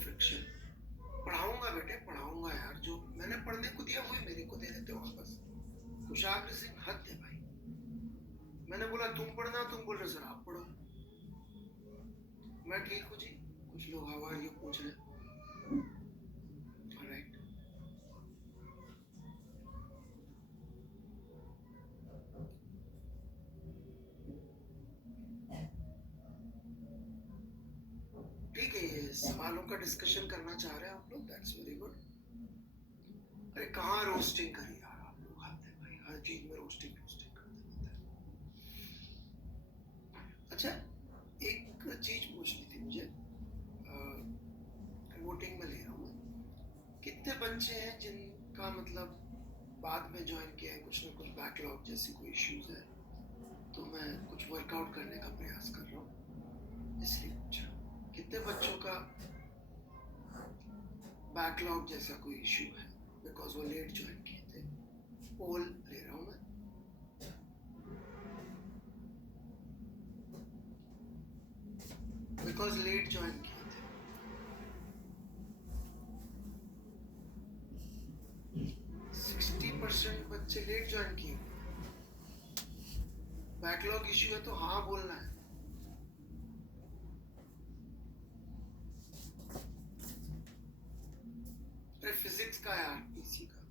Friction. पढ़ाऊंगा बेटे, पढ़ाऊंगा यार, जो मैंने पढ़ने को दिया वही मेरे को दे देते हो वापस। कुशाग्र सिंह हद है भाई। मैंने बोला तुम पढ़ना, तुम बोल रहे सर आप पढ़ो। मैं ठीक हूँ जी, कुछ लोग हाउ आर यू पूछ रहे हैं। ऑलराइट। ठीक है, ये सवालों का डिस्कशन करना चाह रहे हैं आप लोग, दैट्स वेरी गुड। अरे कहाँ रोस्टिंग करी यार, आप लोग आते हैं भाई, हर चीज में रोस्टिंग रोस्टिंग करते रहते हैं। अच्छा, एक चीज पूछनी थी मुझे, वोटिंग में ले रहा हूँ मैं, कितने बच्चे हैं जिनका मतलब बाद में ज्वाइन किया है, कुछ ना कुछ बैकलॉग जैसी कोई इश्यूज है, तो मैं कुछ वर्कआउट करने का प्रयास कर रहा हूँ, इसलिए पूछ रहा हूँ कितने बच्चों का बैकलॉग जैसा कोई इश्यू है, बिकॉज वो लेट ज्वाइन किए थे। पोल ले रहा हूँ मैं। बिकॉज लेट ज्वाइन किए थे। 60% बच्चे लेट ज्वाइन किए। बैकलॉग इश्यू है तो हाँ बोलना है। अरे फिजिक्स का यार, पीसी का,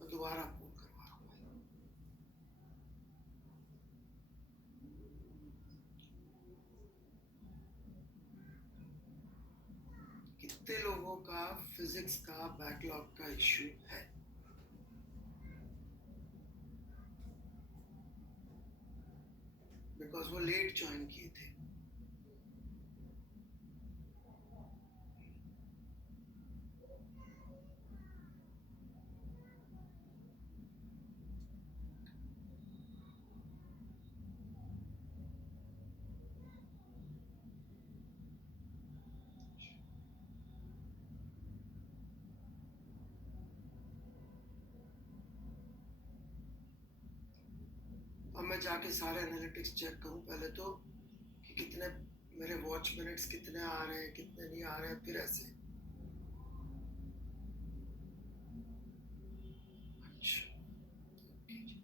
मैं दोबारा पोल करवा रहा हूँ भाई। कितने लोगों का फिजिक्स का बैकलॉग का इश्यू है? बिकॉज वो लेट ज्वाइन किए थे। अब मैं जाके सारे एनालिटिक्स चेक करूं पहले तो, कि कितने मेरे वॉच मिनट्स कितने आ रहे हैं, कितने नहीं आ रहे हैं, फिर ऐसे। अच्छा, ओके जी।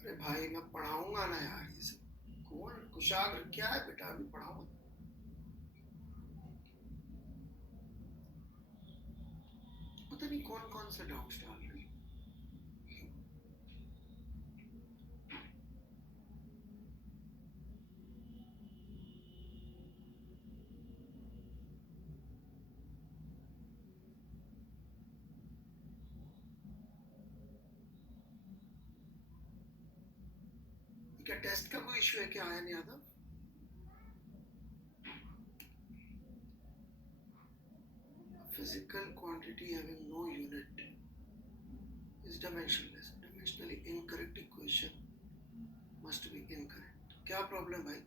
अरे भाई मैं पढ़ाऊंगा ना यार ये सब। कौन कुशाग्र क्या है बेटा, अभी पढ़ाऊंगा। पता नहीं कौन कौन से डाउट्स डाल रहे हैं। क्या टेस्ट का कोई इश्यू है क्या ion Yadav? Physical quantity having no unit is dimensionless. Dimensionally incorrect equation must be incorrect. क्या प्रॉब्लम भाई?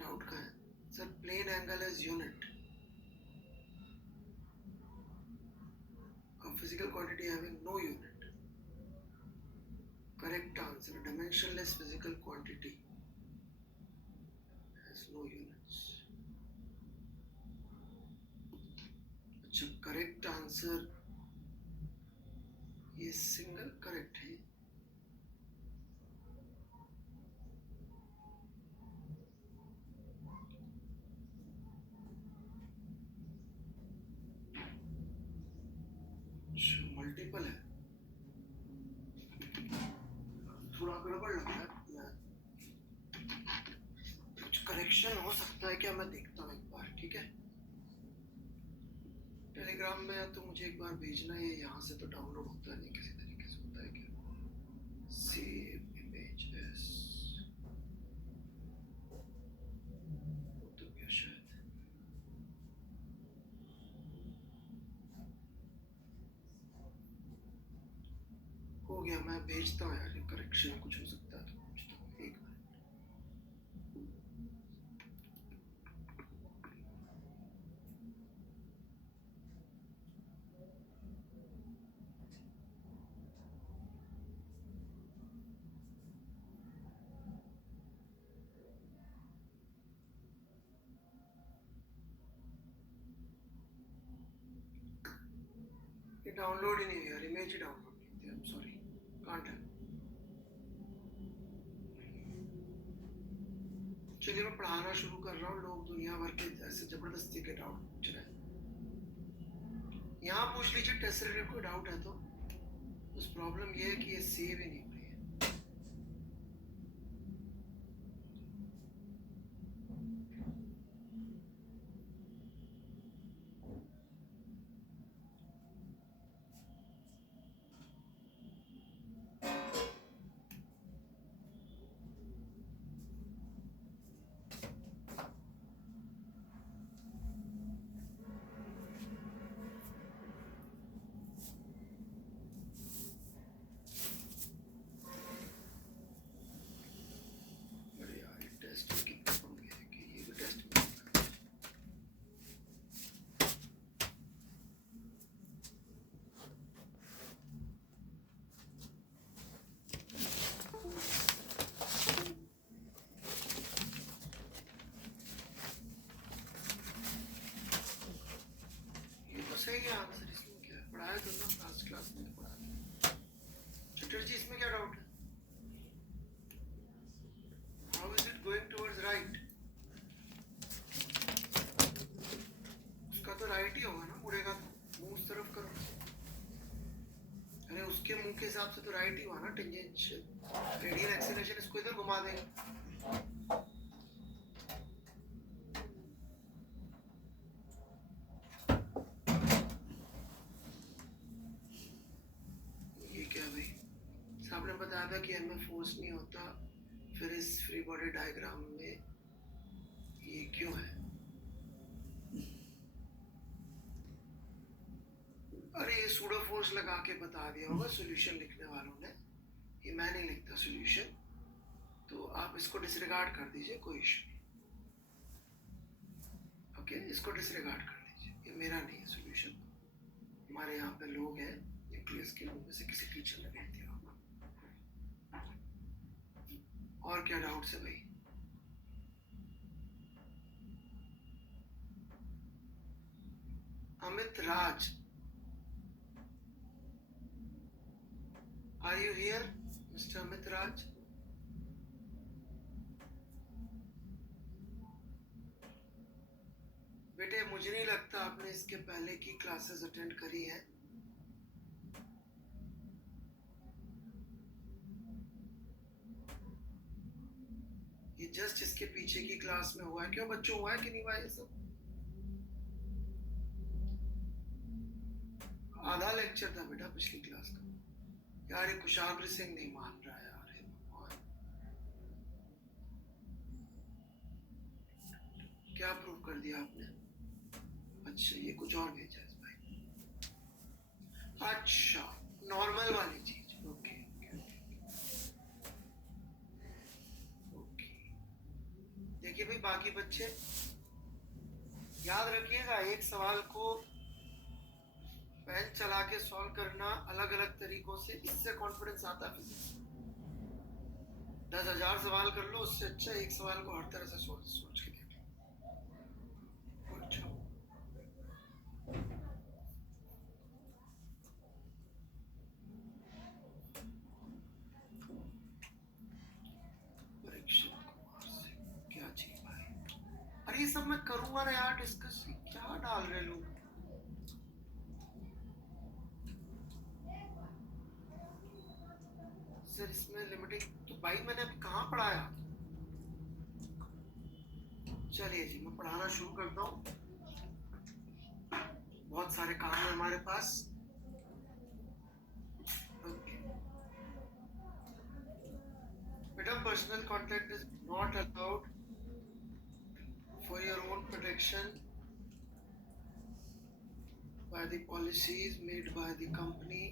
डाउट का है sir. Plane angle is unit. Physical quantity having no unit. Correct answer. Dimensionless physical quantity has no units. अच्छा, correct answer ये single correct है। Multiple है, थोड़ा गड़बड़ लग रहा है। कुछ करेक्शन हो सकता है क्या, मैं देखता हूँ एक बार, ठीक है? टेलीग्राम में तो मुझे एक बार भेजना है, यहाँ से तो डाउनलोड होता नहीं, किसी तरीके से होता है क्या? सेव इमेज एस, तो क्या शायद हो गया। मैं भेजता हूँ यार, करेक्शन कुछ हो सकता है तो पूछता हूँ, एक मिनट। ये डाउनलोड ही नहीं हुआ यार, इमेज ही डाउनलोड नहीं थी। आई एम सॉरी, कांट है। चलिए मैं पढ़ाना शुरू कर रहा हूँ। लोग दुनिया भर के ऐसे जबरदस्ती के डाउट पूछ रहे हैं। यहाँ पूछ लीजिए टेस्ट सीरीज कोई डाउट है तो। बस प्रॉब्लम ये है कि ये सेव ही नहीं हो रही है। अरे यार, ये टेस्ट में कितने पंगे हैं कि ये भी टेस्ट में। ये तो सही है आंसर, इसमें क्या है? पढ़ाया तो ना लास्ट क्लास में तो पढ़ाया। चटर्जी इसमें क्या डाउट है? How is it going towards right? उसका तो राइट ही होगा ना, मुड़ेगा तो मुंह उस तरफ करो। अरे उसके मुंह के हिसाब से तो राइट ही हुआ ना, टेंजेंशियल रेडियल एक्सीलरेशन। इसको इधर घुमा देंगे। ये क्या भाई, साहब ने बताया था कि हमें फोर्स नहीं होता, फिर इस फ्री बॉडी डायग्राम में ये क्यों है? अरे ये सूडो फोर्स लगा के बता दिया होगा सॉल्यूशन लिखने वालों ने। ये मैं नहीं लिखता सॉल्यूशन, तो आप इसको डिसरिगार्ड कर दीजिए, कोई इशू नहीं। ओके, इसको डिसरिगार्ड कर दीजिए, ये मेरा नहीं है सॉल्यूशन। हमारे यहाँ पे लोग हैं न्यूक्लियस के, उनमें से किसी टीचर ने भेज दिया होगा। और क्या डाउट्स है भाई? Amit Raj, are you here mister Amit Raj? बेटे मुझे नहीं लगता आपने इसके पहले की क्लासेस अटेंड करी हैं। ये जस्ट इसके पीछे की क्लास में हुआ है। क्यों बच्चों, हुआ है कि नहीं हुआ ये सब? आधा लेक्चर था बेटा पिछली क्लास का। यार ये कुशाग्र सिंह नहीं मान रहा है यार, हे भगवान। क्या प्रूव कर दिया आपने? अच्छा ये कुछ और भेजा है भाई। अच्छा नॉर्मल वाली चीज, ओके ओके। देखिए भाई बाकी बच्चे याद रखिएगा, एक सवाल को पेन चला के सॉल्व करना अलग अलग तरीकों से, इससे कॉन्फिडेंस आता है फिजिक्स। 10,000 सवाल कर लो, उससे अच्छा एक सवाल को हर तरह से सोच के देख लो। अच्छा परीक्षित कुमार से क्या चाहिए भाई? अरे ये सब मैं करूंगा ना यार डिस्कस, क्या डाल रहे लोग? सर इसमें लिमिटिंग तो भाई मैंने अभी कहाँ पढ़ाया? चलिए जी मैं पढ़ाना शुरू करता हूँ, बहुत सारे काम है हमारे पास। बेटा personal contact is not allowed for your own protection by the policies made by the company.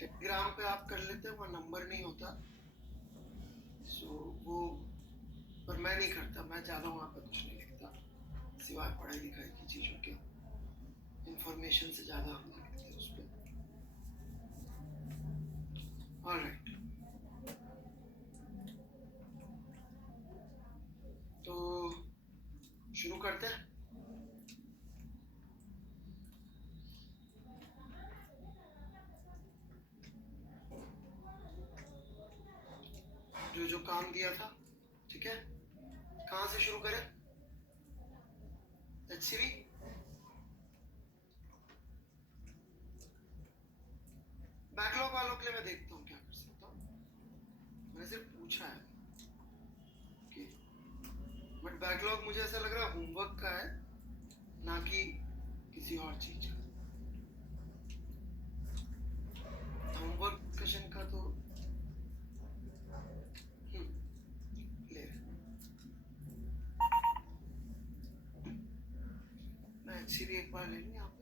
Telegram पे आप कर लेते हैं, वो नंबर नहीं होता, सो वो पर मैं नहीं करता, मैं ज़्यादा वहाँ पर कुछ नहीं लिखता सिवाय पढ़ाई लिखाई की चीज़ों के। इंफॉर्मेशन से ज़्यादा हम नहीं लिखते उस पर। ऑलराइट, तो शुरू करते हैं। जो जो काम दिया था, ठीक है, कहाँ से शुरू करें? HCV। बैकलॉग वालों के लिए मैं देखता हूँ क्या कर सकता हूँ, मैंने सिर्फ पूछा है कि, बट बैकलॉग मुझे ऐसा लग रहा है होमवर्क का है, ना कि किसी और चीज का। होमवर्क क्वेश्चन का तो ले, मैं HCV एक बार ले लूँ यहाँ पे।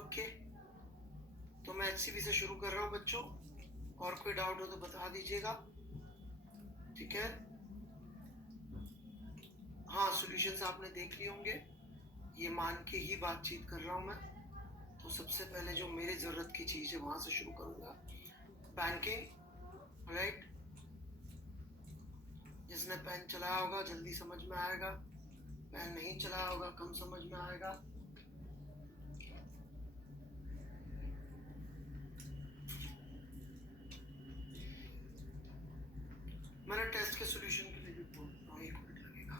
ओके, तो मैं HCV से शुरू कर रहा हूँ बच्चों, और कोई डाउट हो तो बता दीजिएगा, ठीक है। हाँ, सॉल्यूशंस आपने देख लिए होंगे, ये मान के ही बातचीत कर रहा हूँ मैं। तो सबसे पहले जो मेरी ज़रूरत की चीज़ है वहाँ से शुरू करूँगा। Banking, right. जिसने पेन चलाया होगा जल्दी समझ में आएगा, पेन नहीं चलाया होगा कम समझ में आएगा। मैंने टेस्ट के सॉल्यूशन के लिए भी बोल रहा हूँ, 1 मिनट लगेगा।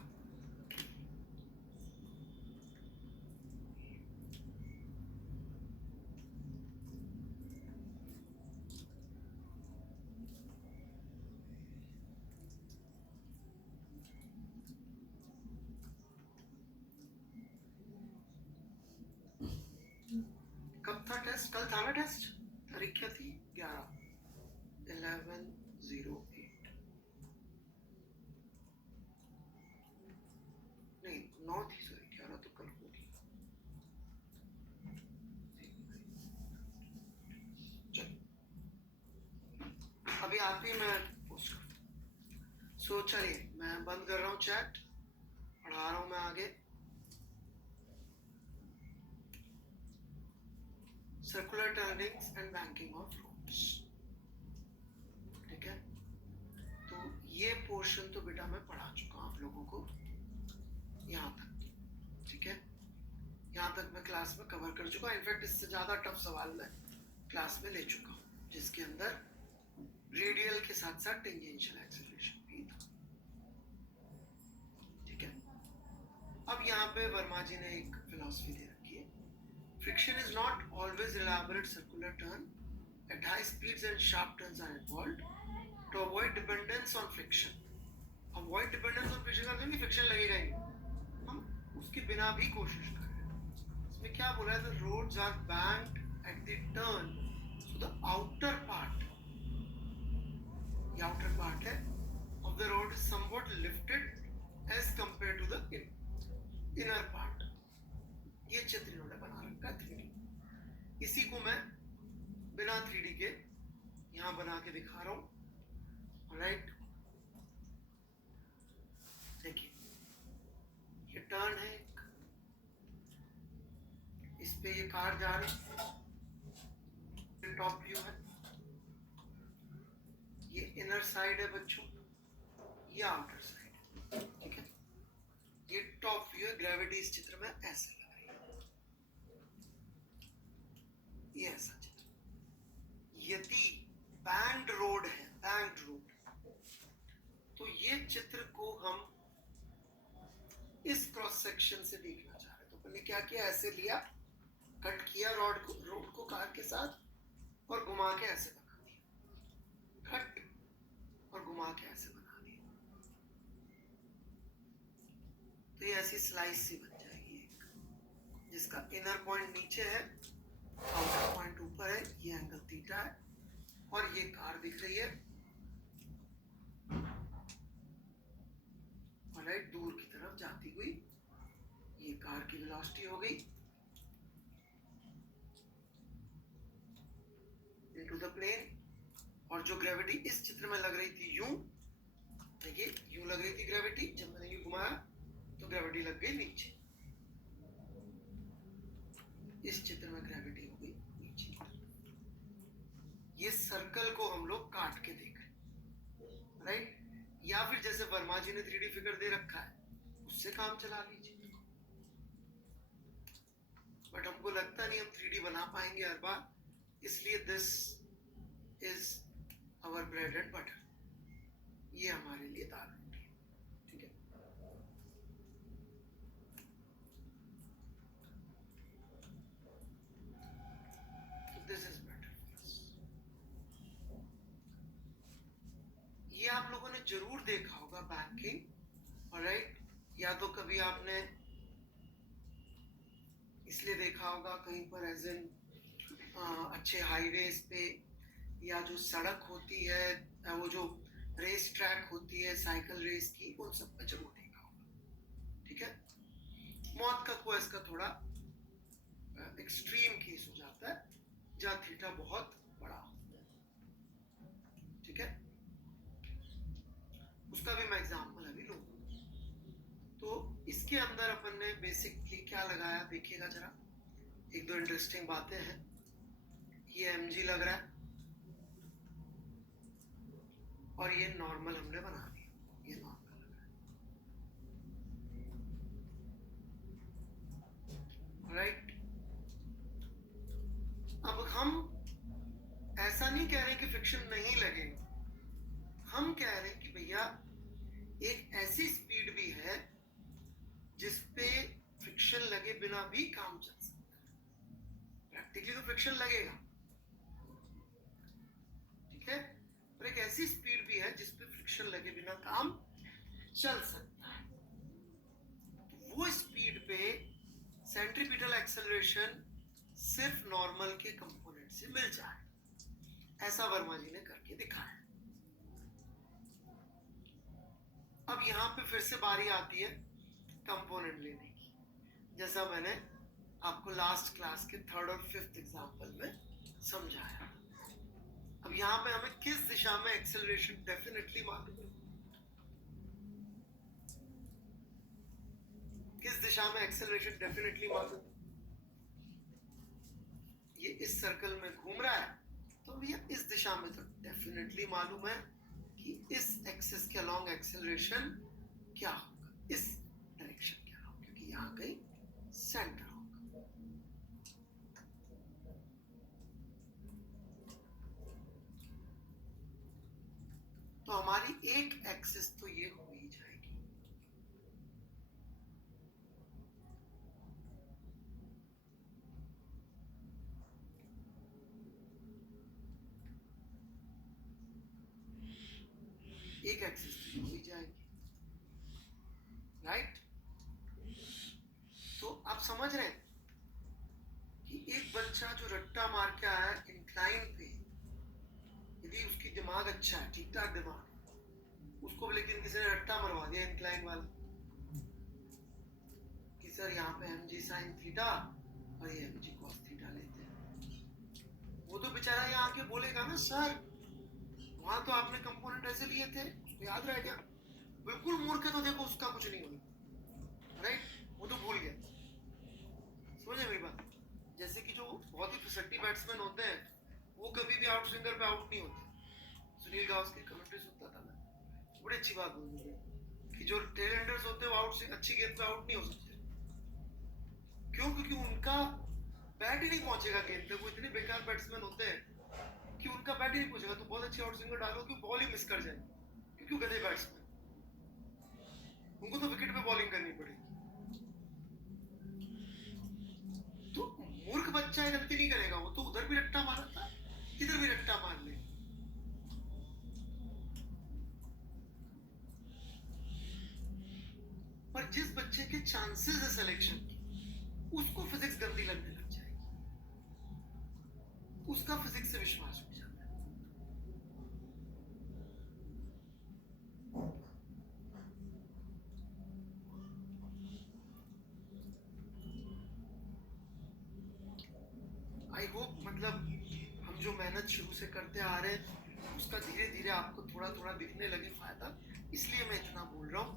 कब था टेस्ट? कल था ना टेस्ट? तारीख क्या थी? 11/11/08। नहीं 9 थी, सॉरी 11 तो कल होगी। चलो अभी आप ही, मैं पोस्ट करता। सो चलिए मैं बंद कर रहा हूँ चैट, पढ़ा रहा हूँ मैं आगे। Circular turnings and banking of roads, ठीक है। तो ये पोर्शन तो बेटा मैं पढ़ा चुका हूँ आप लोगों को यहाँ तक, ठीक है। यहाँ तक मैं क्लास में कवर कर चुका हूँ। इनफैक्ट इससे ज़्यादा टफ सवाल मैं क्लास में ले चुका हूँ, जिसके अंदर रेडियल के साथ साथ टेंजेंशियल एक्सेलरेशन भी था, ठीक है। अब यहाँ पे वर्मा जी ने एक फिलॉसफी दे रखी है, friction is not always elaborate circular turn, at high speeds and sharp turns are involved to avoid dependence on friction. Avoid dependence on friction का मतलब नहीं friction लगेगा ही नहीं, हम उसके बिना भी कोशिश कर रहे हैं। इसमें क्या बोला है, the roads are banked at the turn, so the outer part, ये outer part है of the road is somewhat lifted as compared to the inner part। ये चित्र इन्होंने बना रखा है 3D, इसी को मैं बिना 3D के यहाँ बना के दिखा रहा हूँ, राइट। देखिए ये टर्न है, इस पे ये कार जा रही है, टॉप व्यू है, ये इनर साइड है बच्चों, ये आउटर साइड है, ठीक है। ये टॉप व्यू है, ग्रेविटी इस चित्र में ऐसे लग रही है, ये ऐसा चित्र। यदि बैंड रोड है, बैंड रोड, तो ये चित्र को हम इस क्रॉस सेक्शन से देखना चाह रहे। तो मैंने क्या किया, ऐसे लिया, कट किया रोड को कार के साथ और घुमा के ऐसे बना दिया, कट और घुमा के ऐसे बना दिया। तो ये ऐसी स्लाइस सी बन जाएगी एक, जिसका इनर पॉइंट नीचे है, आउटर पॉइंट ऊपर है, ये एंगल थीटा है, और ये कार दिख रही है, राइट, दूर की तरफ जाती हुई। ये कार की वेलोसिटी हो गई इनटू द प्लेन, और जो ग्रेविटी इस चित्र में लग रही थी यूं, देखिए यूं लग रही थी, ग्रेविटी, जब मैंने ये घुमाया तो ग्रेविटी लग गई नीचे, इस चित्र में ग्रेविटी हो गई नीचे। ये सर्कल को हम लोग काट के देख रहे, राइट? या फिर जैसे वर्मा जी ने 3D फिगर दे रखा है, उससे काम चला लीजिए। बट हमको लगता नहीं हम 3D बना पाएंगे हर बार, इसलिए this is our bread and butter, ये हमारे लिए दाल रोटी है, ठीक है? This is better for us. ये आप लोगों ने जरूर देखा होगा बैंकिंग, ऑलराइट? या तो कभी आपने इसलिए देखा होगा कहीं पर एज इन अच्छे हाईवेज पे, या जो सड़क होती है, वो जो रेस ट्रैक होती है साइकिल रेस की, उन सब पे जरूर देखा होगा, ठीक है? मौत का कुएस का थोड़ा एक्सट्रीम केस हो जाता है जहां थीटा बहुत बड़ा होता है, ठीक है? उसका भी मैं एग्जाम्पल अभी लूंगा। तो इसके अंदर अपन ने बेसिकली क्या लगाया देखिएगा जरा, एक दो इंटरेस्टिंग बातें हैं। ये mg लग रहा है और ये नॉर्मल हमने बना दिया, ये नॉर्मल लग रहा है, राइट? अब हम ऐसा नहीं कह रहे कि फ्रिक्शन नहीं लगेगा, हम कह रहे हैं कि भैया एक ऐसी स्पीड भी है जिसपे फ्रिक्शन लगे बिना भी काम चल सकता है। प्रैक्टिकली तो फ्रिक्शन लगेगा, ठीक है? पर एक ऐसी स्पीड भी है जिसपे फ्रिक्शन लगे बिना काम चल सकता है। तो वो स्पीड पे सेंट्रीपिटल एक्सेलरेशन सिर्फ नॉर्मल के कंपोनेंट से मिल जाए, ऐसा वर्मा जी ने करके दिखाया। अब यहां पे फिर से बारी आती है कंपोनेंट लेने की, जैसा मैंने आपको लास्ट क्लास के 3rd और 5th एग्जांपल में समझाया। अब यहां पे हमें किस दिशा में एक्सेलरेशन डेफिनेटली मालूम है, किस दिशा में एक्सेलरेशन डेफिनेटली मालूम, ये इस सर्कल में घूम रहा है, तो भैया इस दिशा में तो डेफिनेटली मालूम है कि इस एक्सिस के अलोंग एक्सेलरेशन क्या होगा, इस डायरेक्शन क्या होगा, क्योंकि यहां कहीं सेंटर होगा। तो हमारी एक एक्सिस तो ये हो ही जाएगी, एक एक्सिस तो हो ही जाएगी, राइट? तो आप समझ रहे हैं कि एक बच्चा जो रट्टा मार के आया इंक्लाइन पे, यदि उसकी दिमाग अच्छा है, ठीक ठाक दिमाग, उसको लेकिन किसी ने रट्टा मरवा दिया इंक्लाइन वाला कि सर यहाँ पे mg sin थीटा और ये mg cos थीटा लेते हैं, वो तो बेचारा यहाँ आके बोलेगा ना सर वहां तो आपने कंपोनेंट ऐसे लिए थे, उसको याद रह गया। बिल्कुल मूर्ख है तो देखो उसका कुछ नहीं होगा, राइट? वो तो भूल गया। समझे मेरी बात? जैसे कि जो बहुत ही फिसड्डी बैट्समैन होते हैं वो कभी भी आउट स्विंगर पे आउट नहीं होते। सुनील गावस्कर कमेंट्री सुनता था मैं, बड़ी अच्छी बात बोली कि जो टेल एंडर्स होते हैं वो आउट स्विंग अच्छी गेंद पे आउट नहीं हो सकते। क्यों? क्योंकि उनका बैट ही नहीं पहुंचेगा गेंद पे। वो इतने बेकार बैट्समैन होते हैं कि उनका बैट ही नहीं पहुंचेगा, तो बहुत अच्छी आउट स्विंगर डालो कि बॉल ही मिस कर जाए, क्योंकि गधे बैट्समैन, उनको तो विकेट पे बॉलिंग करनी पड़ेगी। तो मूर्ख बच्चा गलती नहीं करेगा, वो तो उधर भी रट्टा मारा था, इधर भी रट्टा मार ले। पर जिस बच्चे के चांसेस है सिलेक्शन की, उसको फिजिक्स गंदी लगने लग जाएगी, उसका फिजिक्स से विश्वास उठ जाता है। आई होप मतलब हम जो मेहनत शुरू से करते आ रहे हैं उसका धीरे धीरे आपको थोड़ा थोड़ा दिखने लगे फायदा, इसलिए मैं इतना बोल रहा हूँ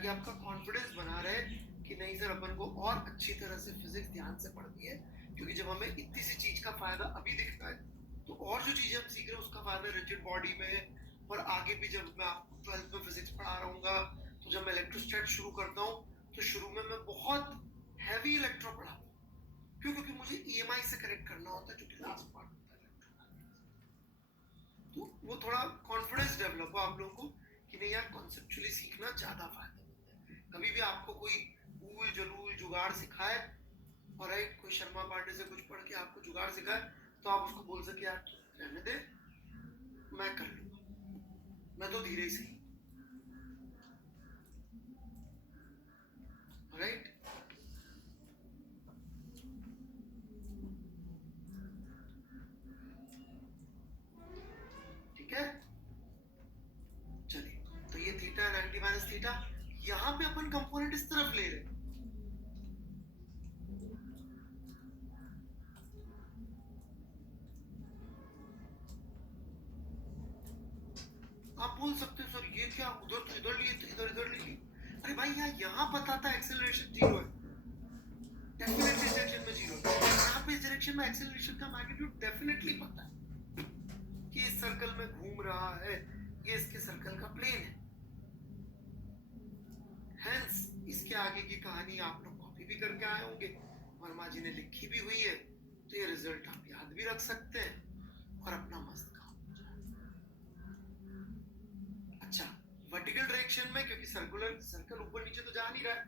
ताकि आपका कॉन्फिडेंस बना रहे कि नहीं सर अपन को और अच्छी तरह से फिजिक्स ध्यान से पढ़नी है, क्योंकि जब हमें इतनी सी चीज का फायदा अभी दिखता है तो और जो चीजें हम सीख रहे हैं उसका फायदा रिजिड बॉडी में, और आगे भी जब मैं आपको 12th में फिजिक्स पढ़ा रहा हूँ तो जब मैं इलेक्ट्रोस्टैट शुरू करता हूँ तो शुरू में मैं बहुत हैवी इलेक्ट्रो पढ़ाता हूँ, क्यों? क्योंकि मुझे ईएमआई से कनेक्ट करना होता है जो कि लास्ट पार्ट होता है इलेक्ट्रो। तो वो थोड़ा कॉन्फिडेंस डेवलप हो आप लोगों को कि नहीं यार कॉन्सेप्चुअली सीखना ज्यादा फायदेमंद है। कभी भी आपको कोई ऊल जलूल जुगाड़ सिखाए, और राइट कोई शर्मा पांडे से कुछ पढ़ के आपको जुगाड़ सिखाए, तो आप उसको बोल सके यार रहने दे मैं कर लूंगा, मैं तो धीरे ही सही, राइट? ठीक है, चलिए तो ये थीटा 90 माइनस थीटा, यहां पे अपन कंपोनेंट इस तरफ ले रहे हैं। आप बोल सकते हो सर ये क्या, उधर तो इधर लिए इधर इधर लिए, अरे भाई यहाँ पता था एक्सेलरेशन जीरो है, डेफिनेटली इस डायरेक्शन में जीरो है, यहाँ पे इस डायरेक्शन में एक्सेलरेशन का मैग्नीट्यूड डेफिनेटली पता है कि इस सर्कल में घूम रहा है, ये इसके सर्कल का प्लेन है। हेंस इसके आगे की कहानी आप लोग कॉपी भी करके आए होंगे, वर्मा जी ने लिखी भी हुई है, तो ये रिजल्ट आप याद भी रख सकते हैं और अपना मस्त काम हो जाए। अच्छा, वर्टिकल डायरेक्शन में क्योंकि सर्कल ऊपर नीचे तो जा नहीं रहा है,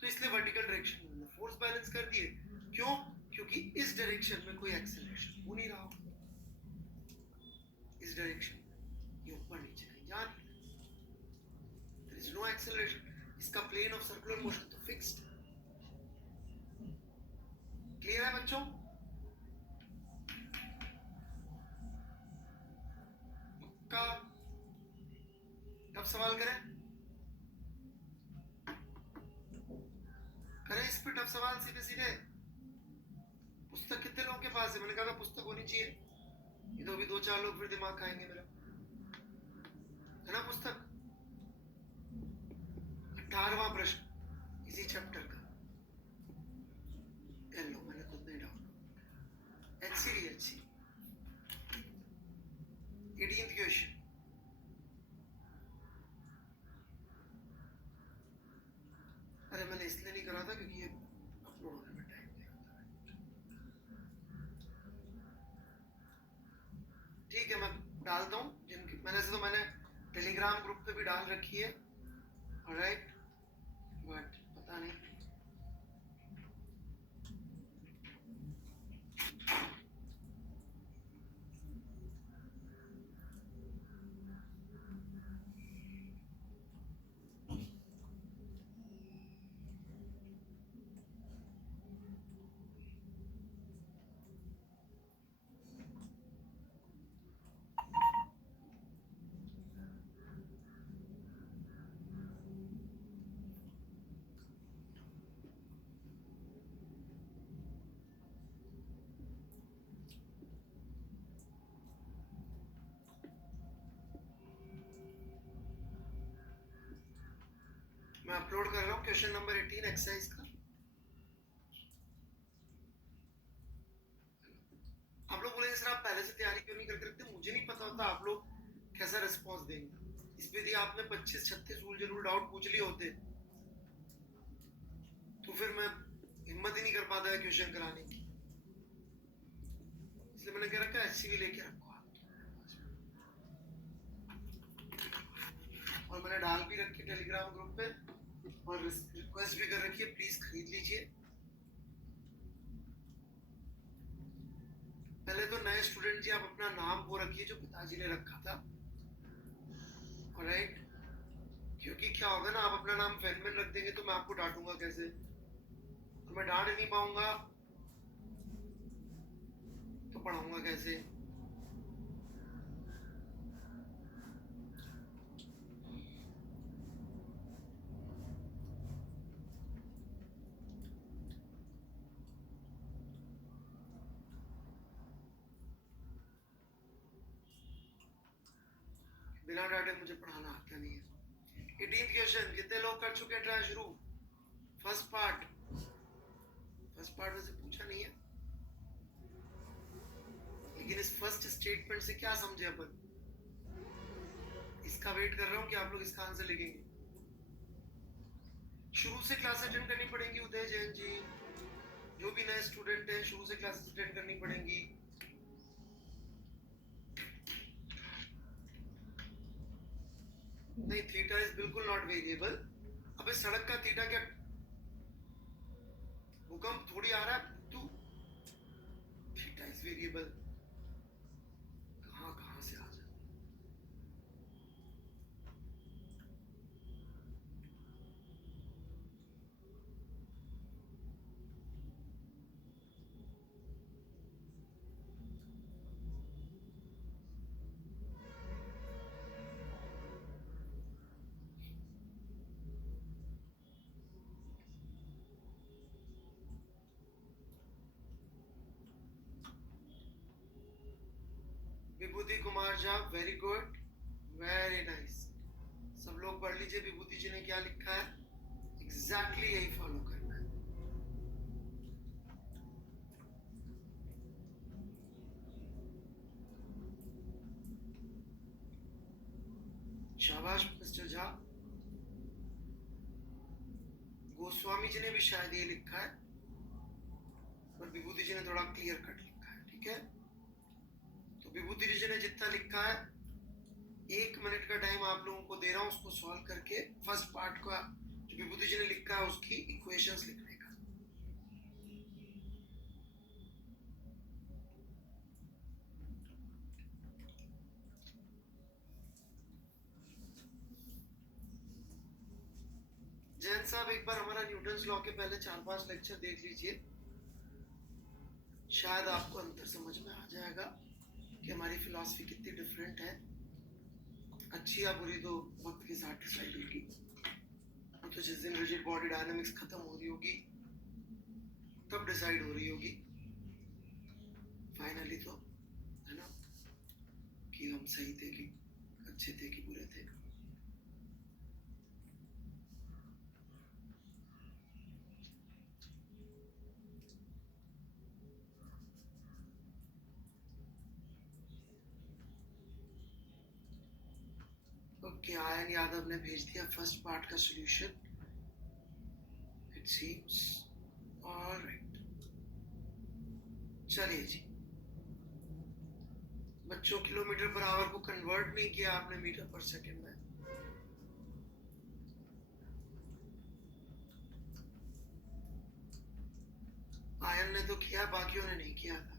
तो इसलिए वर्टिकल डायरेक्शन में फोर्स बैलेंस कर दिए। क्यों? क्योंकि इस डायरेक्शन में कोई एक्सेलरेशन हो नहीं रहा, इस डायरेक्शन में ये ऊपर नीचे कहीं जा नहीं रहा, देयर इज नो एक्सेलरेशन, इसका प्लेन ऑफ सर्कुलर मोशन तो फिक्स्ड। क्लियर है बच्चों? का अब सवाल करें इस पे टफ सवाल सीधे सीधे। पुस्तक कितने लोगों के पास है? मैंने कहा था पुस्तक होनी चाहिए, ये तो अभी 2-4 लोग फिर दिमाग खाएंगे मेरा, है ना? पुस्तक 18वां प्रश्न इसी चैप्टर का, लो मैंने खुद नहीं डाउनलोड, एचसी 18th क्वेश्चन। अरे मैंने इसलिए नहीं करा था क्योंकि ये अपलोड होने में टाइम नहीं लगता है। ठीक है, मैं डालता हूँ जिनकी मैंने टेलीग्राम ग्रुप पे भी डाल रखी है, ऑलराइट, बट पता नहीं मैं अपलोड कर रहा हूँ क्वेश्चन नंबर 18 एक्सरसाइज का। आप लोग बोलेंगे सर आप पहले से तैयारी क्यों नहीं करके रखते? मुझे नहीं पता होता आप लोग कैसा रिस्पॉन्स देंगे। इसमें यदि आपने 25-36 रूल जरूर डाउट पूछ लिए होते तो फिर मैं हिम्मत ही नहीं कर पाता है क्वेश्चन कराने की, इसलिए मैंने कह रखा एचसीवी लेके रखो आप, और मैंने डाल भी रखी टेलीग्राम ग्रुप पे, और रिक्वेस्ट भी कर रखी है प्लीज खरीद लीजिए। पहले तो नए स्टूडेंट जी आप अपना नाम वो रखिए जो पिताजी ने रखा था, ऑलराइट, क्योंकि क्या होगा ना, आप अपना नाम फैनमैन रख देंगे तो मैं आपको डांटूंगा कैसे, और मैं डांट नहीं पाऊंगा तो पढ़ाऊंगा कैसे। बिना डांटे मुझे पढ़ाना आता नहीं है। 18th क्वेश्चन, कितने लोग कर चुके हैं ट्राई शुरू। फर्स्ट पार्ट वैसे पूछा नहीं है, लेकिन इस फर्स्ट स्टेटमेंट से क्या समझे अपन? इसका वेट कर रहा हूं कि आप लोग इसका आंसर लिखेंगे। शुरू से क्लास अटेंड करनी पड़ेंगी उदय जैन जी, जो भी नए स्टूडेंट हैं शुरू से क्लासेस अटेंड करनी पड़ेंगी। नहीं, थीटा इज बिल्कुल नॉट वेरिएबल। अबे सड़क का थीटा क्या भूकंप थोड़ी आ रहा है तू? Theta is variable. कहां से आ जाए? Vibhuti Kumar Jha, very good, very nice. सब लोग पढ़ लीजिए विभूति जी ने क्या लिखा है, एग्जैक्टली यही फॉलो करना है। शाबाश मिस्टर झा। गोस्वामी जी ने भी शायद ये लिखा है, पर विभूति जी ने थोड़ा क्लियर कट लिखा है, ठीक है? तो विभूति जी ने जितना लिखा है, 1 मिनट का टाइम आप लोगों को दे रहा हूं उसको सॉल्व करके फर्स्ट पार्ट का जो विभूति जी ने लिखा है उसकी इक्वेशंस लिखने का। जैन साहब एक बार हमारा न्यूटन्स लॉ के पहले 4-5 लेक्चर देख लीजिए, शायद आपको अंतर समझ में आ जाएगा कि हमारी फिलॉसफी कितनी डिफरेंट है। अच्छी या बुरी तो वक्त के साथ डिसाइड होगी। तो जिस दिन रिजिड बॉडी डायनामिक्स खत्म हो रही होगी तब डिसाइड हो रही होगी फाइनली, तो है ना, कि हम सही थे कि अच्छे थे कि बुरे थे। ओके, आयन यादव ने भेज दिया फर्स्ट पार्ट का सॉल्यूशन। It seems alright. चलिए जी, बच्चों किलोमीटर पर आवर को कन्वर्ट नहीं किया आपने मीटर पर सेकंड में। आयन ने तो किया, बाकियों ने नहीं किया था।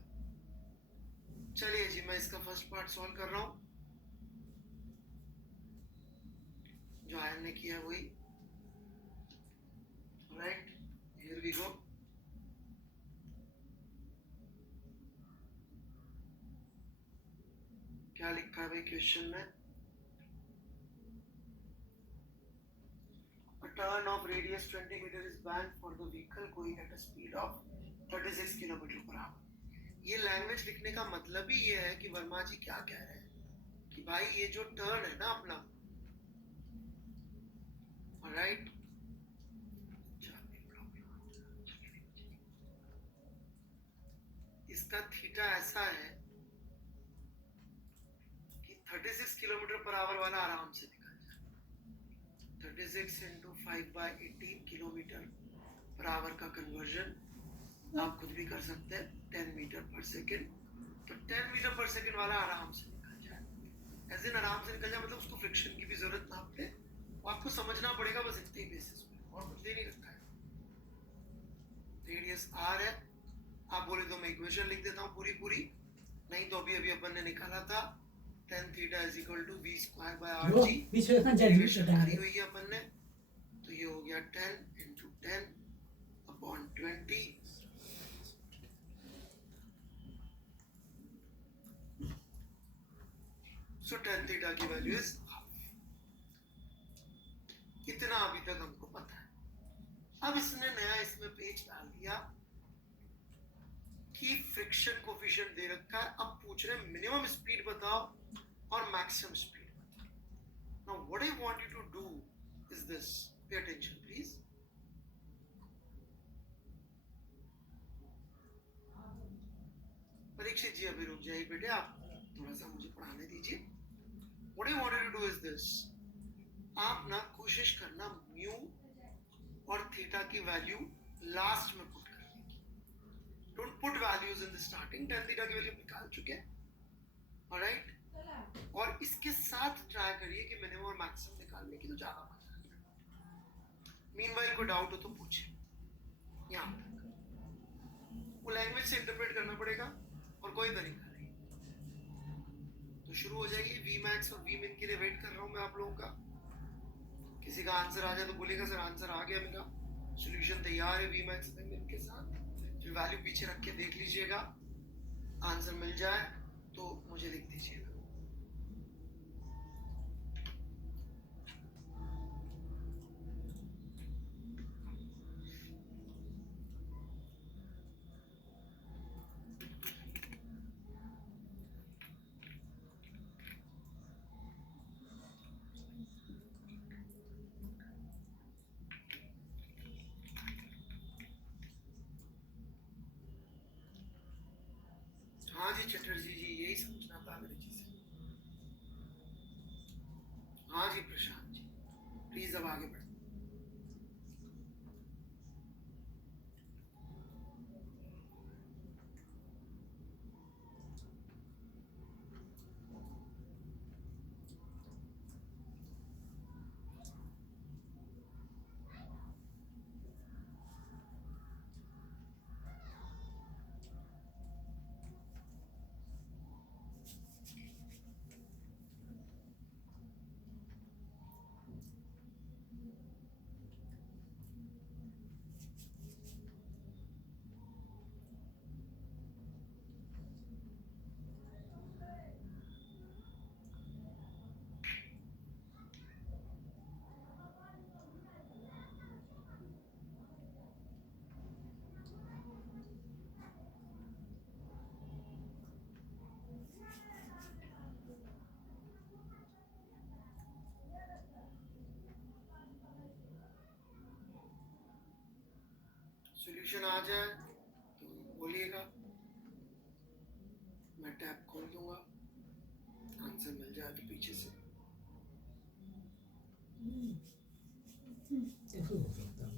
चलिए जी, मैं इसका फर्स्ट पार्ट सॉल्व कर रहा हूं, जो आयन ने किया वही। Right, here we go. क्या लिखा है भाई क्वेश्चन में? A turn of radius 20 meter is banned for the vehicle going at a speed of 36 kilometre per hour. ये लैंग्वेज लिखने का मतलब ही ये है कि वर्मा जी क्या कह रहे हैं कि भाई ये जो टर्न है ना अपना, राइट, इसका थीटा ऐसा है कि 36 किलोमीटर पर आवर वाला आराम से निकल जाए। 36 into 5/18 किलोमीटर पर आवर का कन्वर्जन आप खुद भी कर सकते हैं, 10 मीटर पर सेकेंड। तो 10 मीटर पर सेकेंड वाला आराम से निकल जाए। ऐसे आराम से निकल जाए मतलब उसको फ्रिक्शन की भी जरूरत ना पड़े। आपको समझना पड़ेगा बस इतने ही बेसिस पे, और कुछ दे नहीं रखा है। रेडियस आर है, आप बोले तो मैं इक्वेशन लिख देता हूँ पूरी, नहीं तो अभी अपन ने निकाला था tan theta is equal to v square by r g। Equation करी हुई है अपन ने, तो ये हो गया 10 into 10 upon 20। So tan theta की वैल्यू इज हाफ। इतना अभी तक हमको पता है। अब इसने नया इसमें पेज डाल दिया कि फ्रिक्शन कोफिशिएंट दे रखा है, अब पूछ रहे मिनिमम स्पीड बताओ और मैक्सिमम स्पीड बताओ। Now what I want you to do is this, pay attention please. Parikshit ji अभी रुक जाइए बेटे, आप थोड़ा सा मुझे पढ़ाने दीजिए। What I wanted to do is this, आप ना कोशिश करना म्यू और थीटा की वैल्यू लास्ट में पुट करने की। Don't put values in the starting. tan theta की वैल्यू निकाल चुके हैं, ऑलराइट। और इसके साथ ट्राई करिए कि मिनिमम और मैक्सिमम निकालने की, तो ज्यादा मजा आएगा। मीनवाइल कोई डाउट हो तो पूछे। यहाँ वो लैंग्वेज से इंटरप्रेट करना पड़ेगा और कोई तरीका नहीं। तो शुरू हो जाइए। वी मैक्स और वी मिन के लिए वेट कर रहा हूं मैं आप लोगों का। किसी का आंसर आ जाए तो बोलिएगा सर आंसर आ गया मेरा, सॉल्यूशन तैयार है वी मैक्स वी मिन के साथ। फिर वैल्यू पीछे रख के देख लीजिएगा, आंसर मिल जाए तो मुझे लिख दीजिएगा। हाँ जी चटर्जी जी, यही समझना था मेरी चीजें। हाँ जी प्रशांत जी, प्लीज अब आगे बढ़े। सॉल्यूशन आ जाए तो बोलिएगा, मैं टैब खोल दूंगा। आंसर मिल जाए तो पीछे से। ऐसे हो सकता है।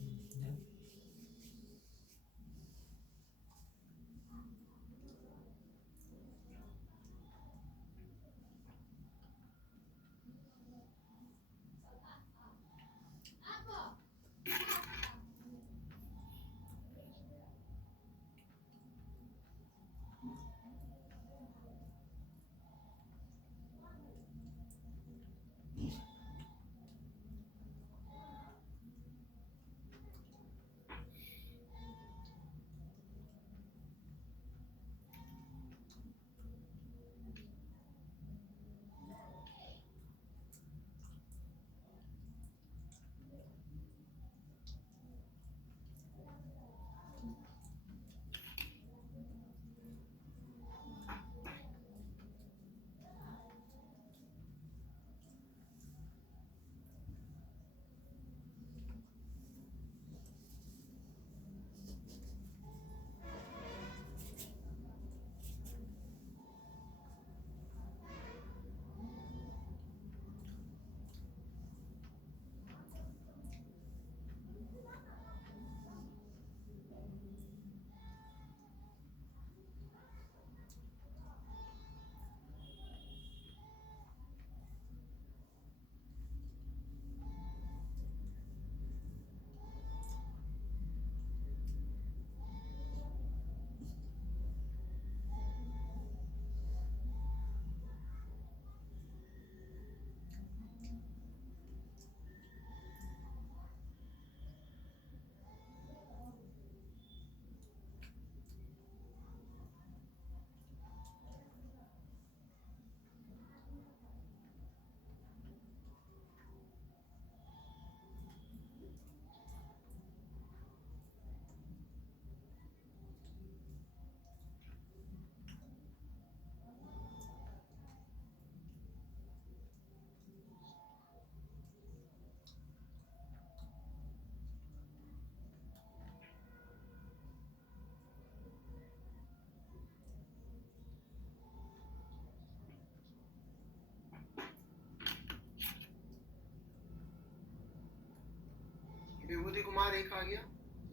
विभूति कुमार एक आ गया,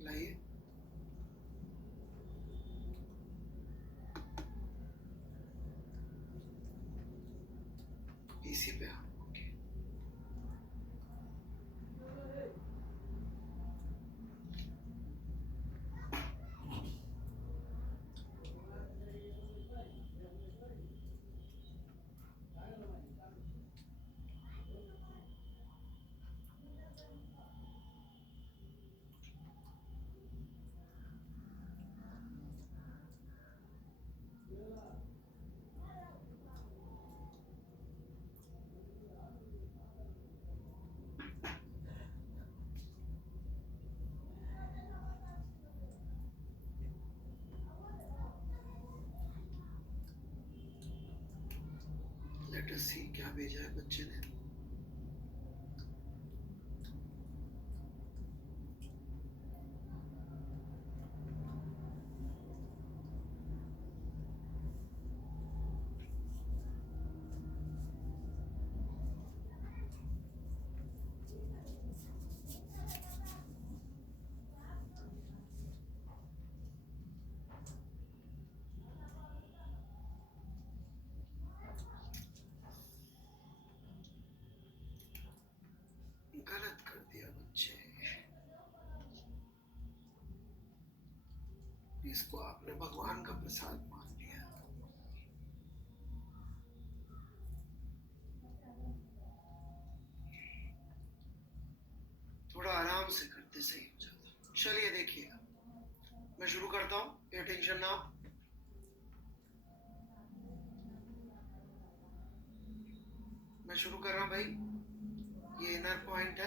लाइए। इसी पे आप ओके। लेट अस सी क्या भेजा है बच्चे ने। गलत कर दिया बच्चे, इसको आपने भगवान का प्रसाद मान लिया। थोड़ा आराम से करते सही हो जाता। चलिए देखिएगा, मैं शुरू करता हूँ। Pay attention now. मैं शुरू कर रहा हूँ भाई। ये इनर पॉइंट है,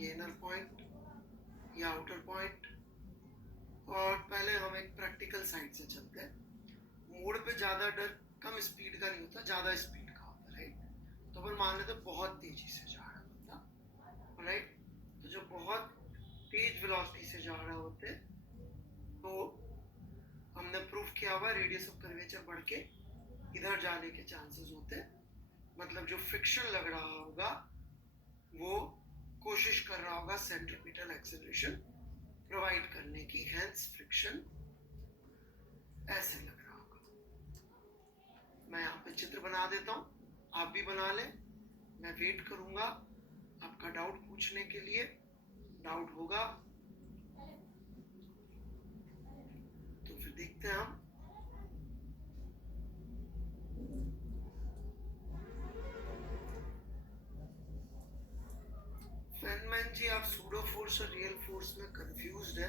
ये इनर पॉइंट, ये आउटर पॉइंट। और पहले हम एक प्रैक्टिकल साइड से चलते हैं। मोड़ पे ज्यादा डर कम स्पीड का नहीं होता, ज्यादा स्पीड का होता है, राइट। तो अपन मान लेते बहुत तेजी से जा रहा होता, राइट। तो जो बहुत तेज वेलोसिटी से जा रहा होते, तो हमने प्रूफ किया हुआ रेडियस ऑफ कर्वेचर बढ़ के इधर जाने के चांसेस होते। मतलब जो फ्रिक्शन लग रहा होगा वो कोशिश कर रहा होगा सेंट्रीपिटल एक्सेलरेशन प्रोवाइड करने की, हेंस फ्रिक्शन ऐसे लग रहा होगा। मैं यहाँ पे चित्र बना देता हूँ, आप भी बना लें। मैं वेट करूंगा आपका डाउट पूछने के लिए। डाउट होगा तो फिर देखते हैं हम। फैनमैन जी, आप सूडो फोर्स और रियल फोर्स में कंफ्यूज्ड है,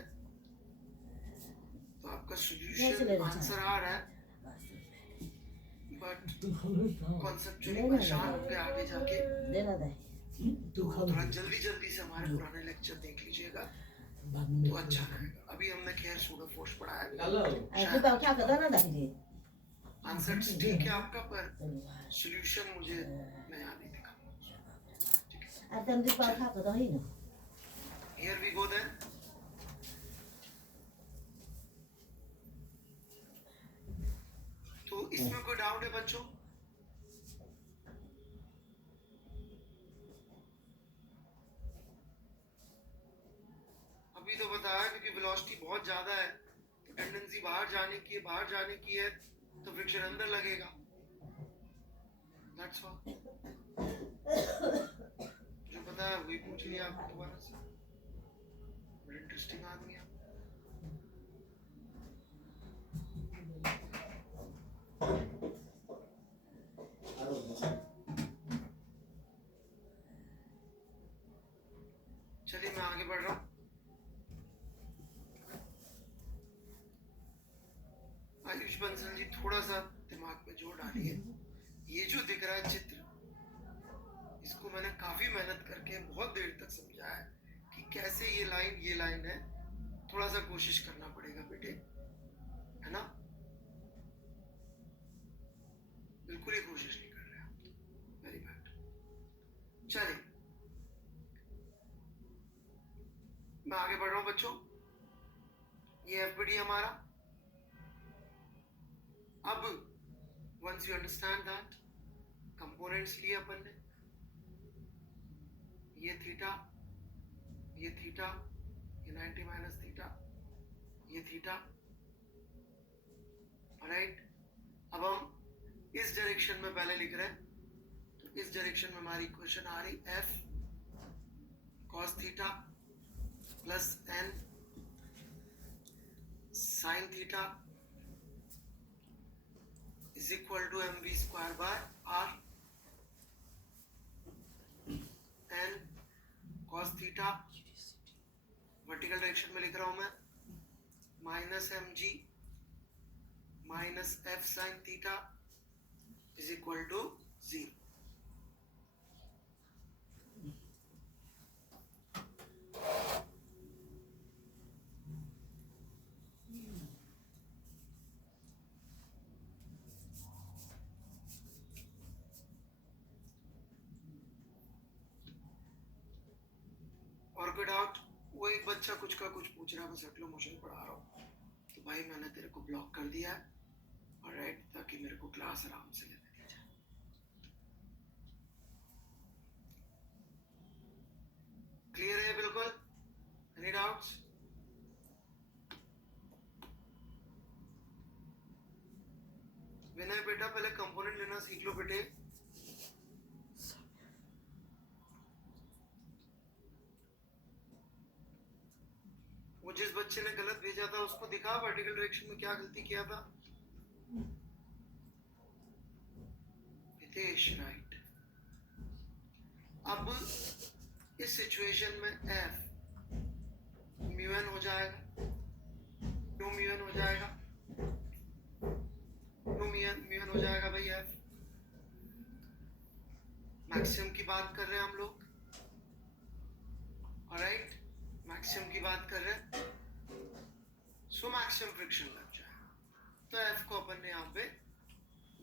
तो आपका सॉल्यूशन आंसर आ रहा है, बट कॉन्सेप्चुअली परेशान होंगे आगे जाके। तो थोड़ा जल्दी जल्दी से हमारे पुराने लेक्चर देख लीजिएगा तो अच्छा रहेगा। अभी हमने खैर सूडो फोर्स पढ़ाया, आंसर ठीक है आपका, पर सॉल्यूशन मुझे नया नहीं दिखा। Here we go then. तो इसमें कोई डाउट है बच्चों? अभी तो बताया, क्योंकि वेलोसिटी बहुत ज्यादा है तो टेंडेंसी बाहर जाने की है, बाहर जाने की है तो फ्रिक्शन अंदर लगेगा। That's all. जो पता है वही पूछ लिया आपने दोबारा से। बड़ा इंटरेस्टिंग आदमी है। चलिए मैं आगे बढ़ रहा हूँ। आयुष बंसल जी, थोड़ा सा दिमाग पे जोर डालिए। ये जो दिख रहा है चित्र, इसको मैंने काफी मेहनत करके बहुत देर तक समझा है कि कैसे ये लाइन है। थोड़ा सा कोशिश करना पड़ेगा बेटे, है ना। बिल्कुल ही कोशिश नहीं कर रहे आप, वेरी बैड। चलिए मैं आगे बढ़ रहा हूँ बच्चों। ये एफबीडी हमारा। अब once you understand that, components लिए अपन ने, ये थीटा, ये थीटा, ये 90 माइनस थीटा, ये थीटा, राइट। अब हम इस डायरेक्शन में पहले लिख रहे हैं, तो इस डायरेक्शन में हमारी इक्वेशन आ रही f cos theta plus n sin theta is equal to mv square by r, n cos theta vertical direction में लिख रहा हूं मैं, minus mg minus f sin theta is equal to 0। और कोई डाउट? वो एक बच्चा कुछ का कुछ पूछ रहा है, मैं सर्कुलर मोशन पढ़ा रहा हूँ, तो भाई मैंने तेरे को ब्लॉक कर दिया है, ऑलराइट, ताकि मेरे को क्लास आराम से लेने दी जाए। क्लियर है बिल्कुल? Any doubts? विनय बेटा पहले कंपोनेंट लेना सीख लो बेटे। वो जिस बच्चे ने गलत भेजा था उसको दिखा वर्टिकल डायरेक्शन में क्या गलती किया था। हितेश, राइट। अब इस सिचुएशन में f म्यू एन हो जाएगा, क्यों म्यू एन हो जाएगा, क्यों म्यू एन हो जाएगा भाई f? मैक्सिमम की बात कर रहे हैं हम लोग, ऑलराइट, मैक्सिमम की बात कर रहे हैं, सो मैक्सिमम फ्रिक्शन लग जाएगा। तो f को अपन ने यहाँ पे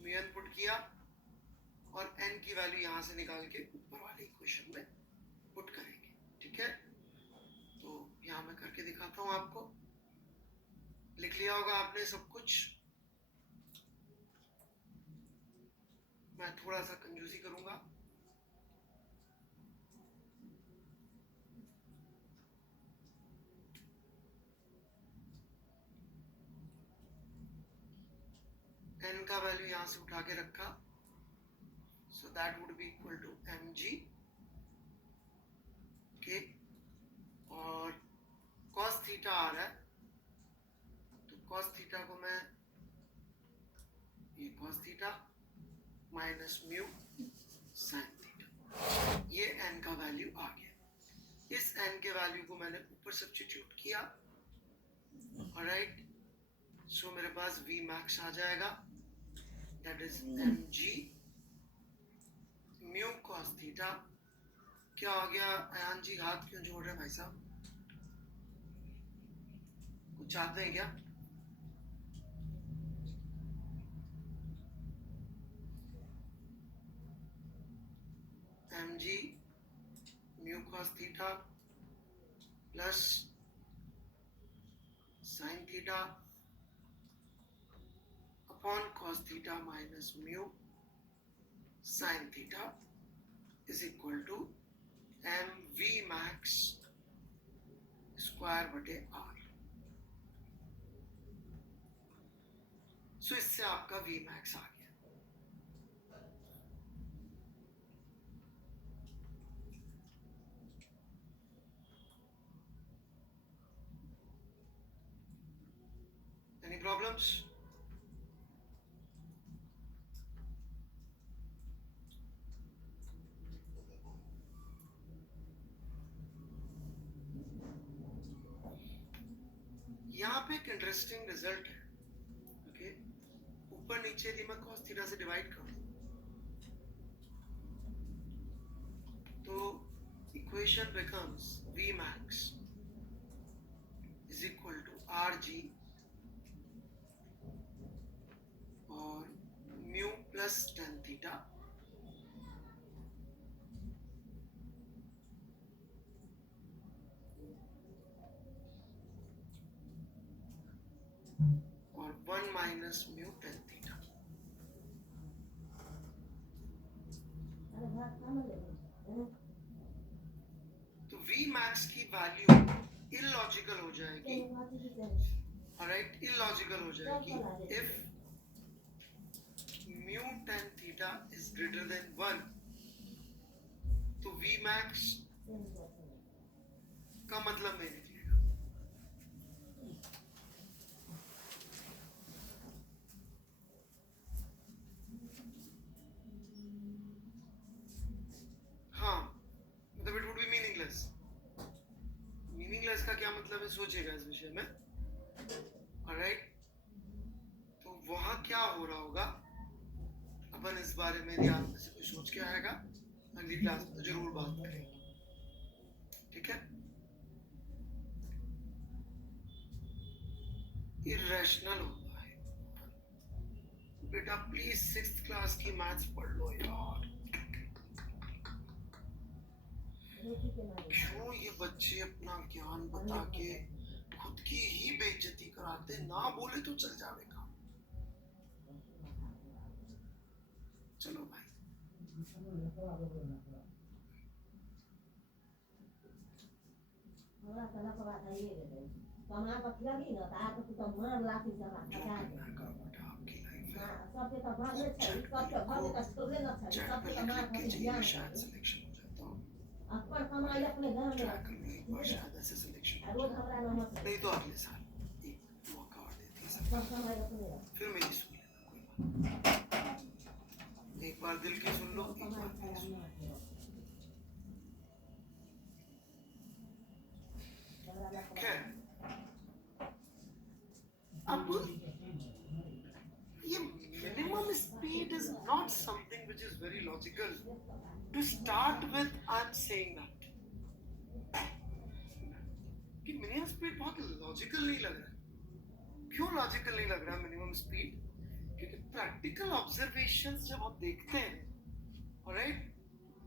म्यू एन पुट किया और n की वैल्यू यहाँ से निकाल के ऊपर वाली इक्वेशन में पुट करेंगे, ठीक है। तो यहाँ मैं करके दिखाता हूँ आपको। लिख लिया होगा आपने सब कुछ। मैं थोड़ा सा कंजूसी करूंगा। n का वैल्यू यहाँ से उठा के रखा, so that would be equal to mg के, और cos थीटा आ रहा है, तो cos थीटा को मैं, ये cos theta minus mu sin theta, ये n का वैल्यू आ गया। इस n के वैल्यू को मैंने ऊपर सब्स्टिट्यूट किया, ऑलराइट, सो मेरे पास v max आ जाएगा, that is mg mu cos theta. क्या हो गया अयान जी, हाथ क्यों जोड़ रहे हैं भाई साहब, कुछ चाहते हैं क्या? mg mu cos theta plus sin theta upon cos theta minus mu sin theta is equal to mv max square बटे r। सो इससे आपका v max आ गया। Any problems? यहाँ पे एक इंटरेस्टिंग रिजल्ट है, ओके, ऊपर नीचे यदि मैं cos थीटा से डिवाइड करूं तो equation becomes v max is equal to rg और म्यू प्लस tan थीटा और 1 माइनस म्यू tan थीटा। तो v max की वैल्यू इलॉजिकल हो जाएगी, ऑलराइट, इलॉजिकल हो जाएगी if mu tan theta is greater than 1, तो v max का मतलब नहीं निकलेगा। हाँ, मतलब it would be meaningless. Meaningless का क्या मतलब है, सोचिएगा इस विषय में, ऑलराइट। तो वहां क्या हो रहा होगा, अपन इस बारे में ध्यान से कोई सोच के आएगा, अगली क्लास में तो जरूर बात करेंगे, ठीक है। इरेशनल होता है बेटा, प्लीज 6th क्लास की मैथ्स पढ़ लो यार। क्यों ये बच्चे अपना ज्ञान बता के खुद की ही बेइज्जती कराते, ना बोले तो चल जाएगा। चलो भाई, कमा पर लगी ना तो आके तू तो मार लाठी से हाथ जो हटा करना करो बेटा, आपकी लाइफ है। हां सबके तो भाग में छै, सबके भाग में छोड़े ना छै, चैट सबके पे तो लिख मार लिख के खातिर चाहिए ज्ञान शायद है। सिलेक्शन हो जाता हूँ। अपन कमाई अपने घर में ट्राई कर लो एक बार, शायद ऐसे सिलेक्शन हो रोज जाए। हमरा ना मत नहीं तो अगले साल एक मौका और देती है सब सरकार, कमाई अपने फिर मेरी सुन लेना, कोई बात नहीं। एक बार दिल की सुन लो, एक बार मेरी सुन लो। खैर, अब ये minimum speed is not something which is very logical. To start with, I'm saying that कि मिनिमम स्पीड बहुत लॉजिकल नहीं लग रहा है। क्यों लॉजिकल नहीं लग रहा मिनिमम स्पीड? क्योंकि प्रैक्टिकल ऑब्जर्वेशंस जब आप देखते हैं, ऑलराइट,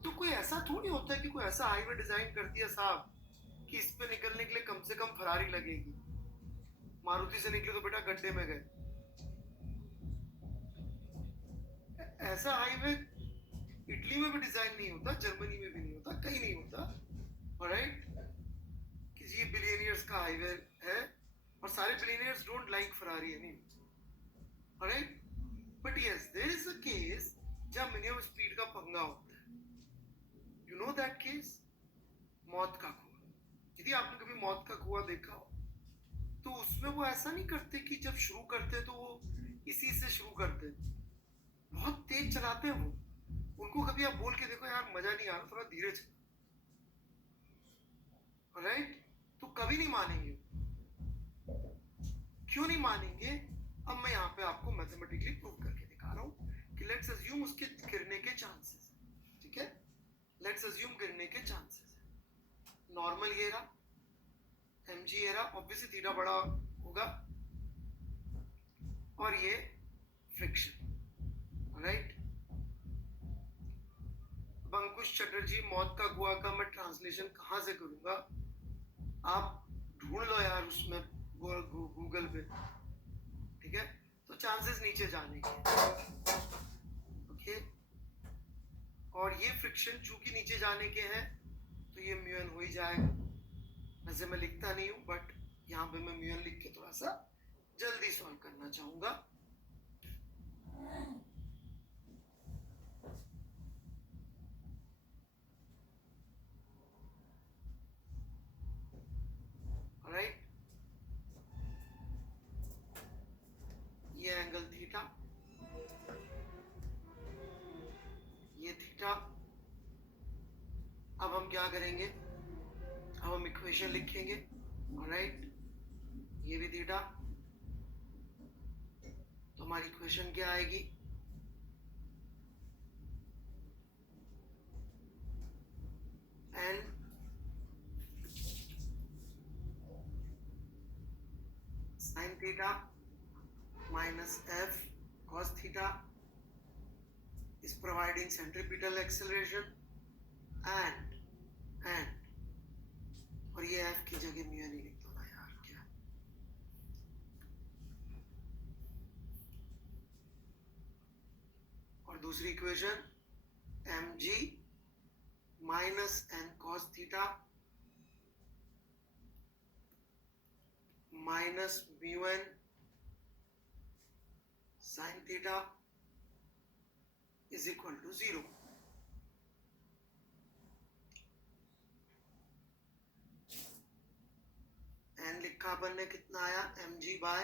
तो कोई ऐसा थोड़ी होता है कि कोई ऐसा हाईवे डिजाइन कर दिया साहब कि इस पे निकलने के लिए कम से कम फरारी लगेगी। मारुति से निकले तो बेटा गड्ढे में गए। ऐसा हाईवे इटली में भी डिजाइन नहीं होता, जर्मनी में भी नहीं होता, कहीं नहीं होता, ऑलराइट। किसी बिलियनियर्स का हाईवे है और सारे billionaires don't like Ferrari any, alright. But yes, there is a case जहां मिनिमम स्पीड का पंगा होता है। यू नो दैट केस, मौत का कुआं। यदि आपने कभी मौत का कुआं देखा हो तो उसमें वो ऐसा नहीं करते कि जब शुरू करते तो वो इसी से शुरू करते, बहुत तेज चलाते हैं वो। उनको कभी आप बोल के देखो यार मजा नहीं आ रहा, थोड़ा धीरे चला, राइट, तो कभी नहीं मानेंगे। क्यों नहीं मानेंगे? अब मैं यहाँ पे आपको मैथमेटिकली प्रूव करके दिखा रहा हूँ कि लेट्स अज्यूम उसके गिरने के चांसेस, ठीक है, लेट्स अज्यूम गिरने के चांसेस। नॉर्मल ये रहा, mg ये रहा, ऑब्वियसली थीटा बड़ा होगा, और ये फ्रिक्शन, राइट। अंकुश चटर्जी, मौत का कुआं का मैं ट्रांसलेशन कहां से करूंगा? आप ढूंढ लो यार उसमें गूगल पे, ठीक है। तो चांसेस नीचे जाने के, ओके, और ये फ्रिक्शन चूंकि नीचे जाने के हैं तो ये म्यूएन हो ही जाएगा। वैसे मैं लिखता नहीं हूं, बट यहाँ पे मैं म्यूएन लिख के थोड़ा सा जल्दी सॉल्व करना चाहूंगा। ऑलराइट, ये एंगल थीटा, ये थीटा। अब हम क्या करेंगे? अब हम इक्वेशन लिखेंगे, ऑलराइट, ये भी थीटा। तो हमारी इक्वेशन क्या आएगी? N sine theta minus F cos theta is providing centripetal acceleration and और ये f की जगह म्यू नहीं लिख दो ना यार, क्या। और दूसरी equation mg minus n cos theta minus mu N sine theta is equal to 0। N लिखा अपन ने, कितना आया, M G by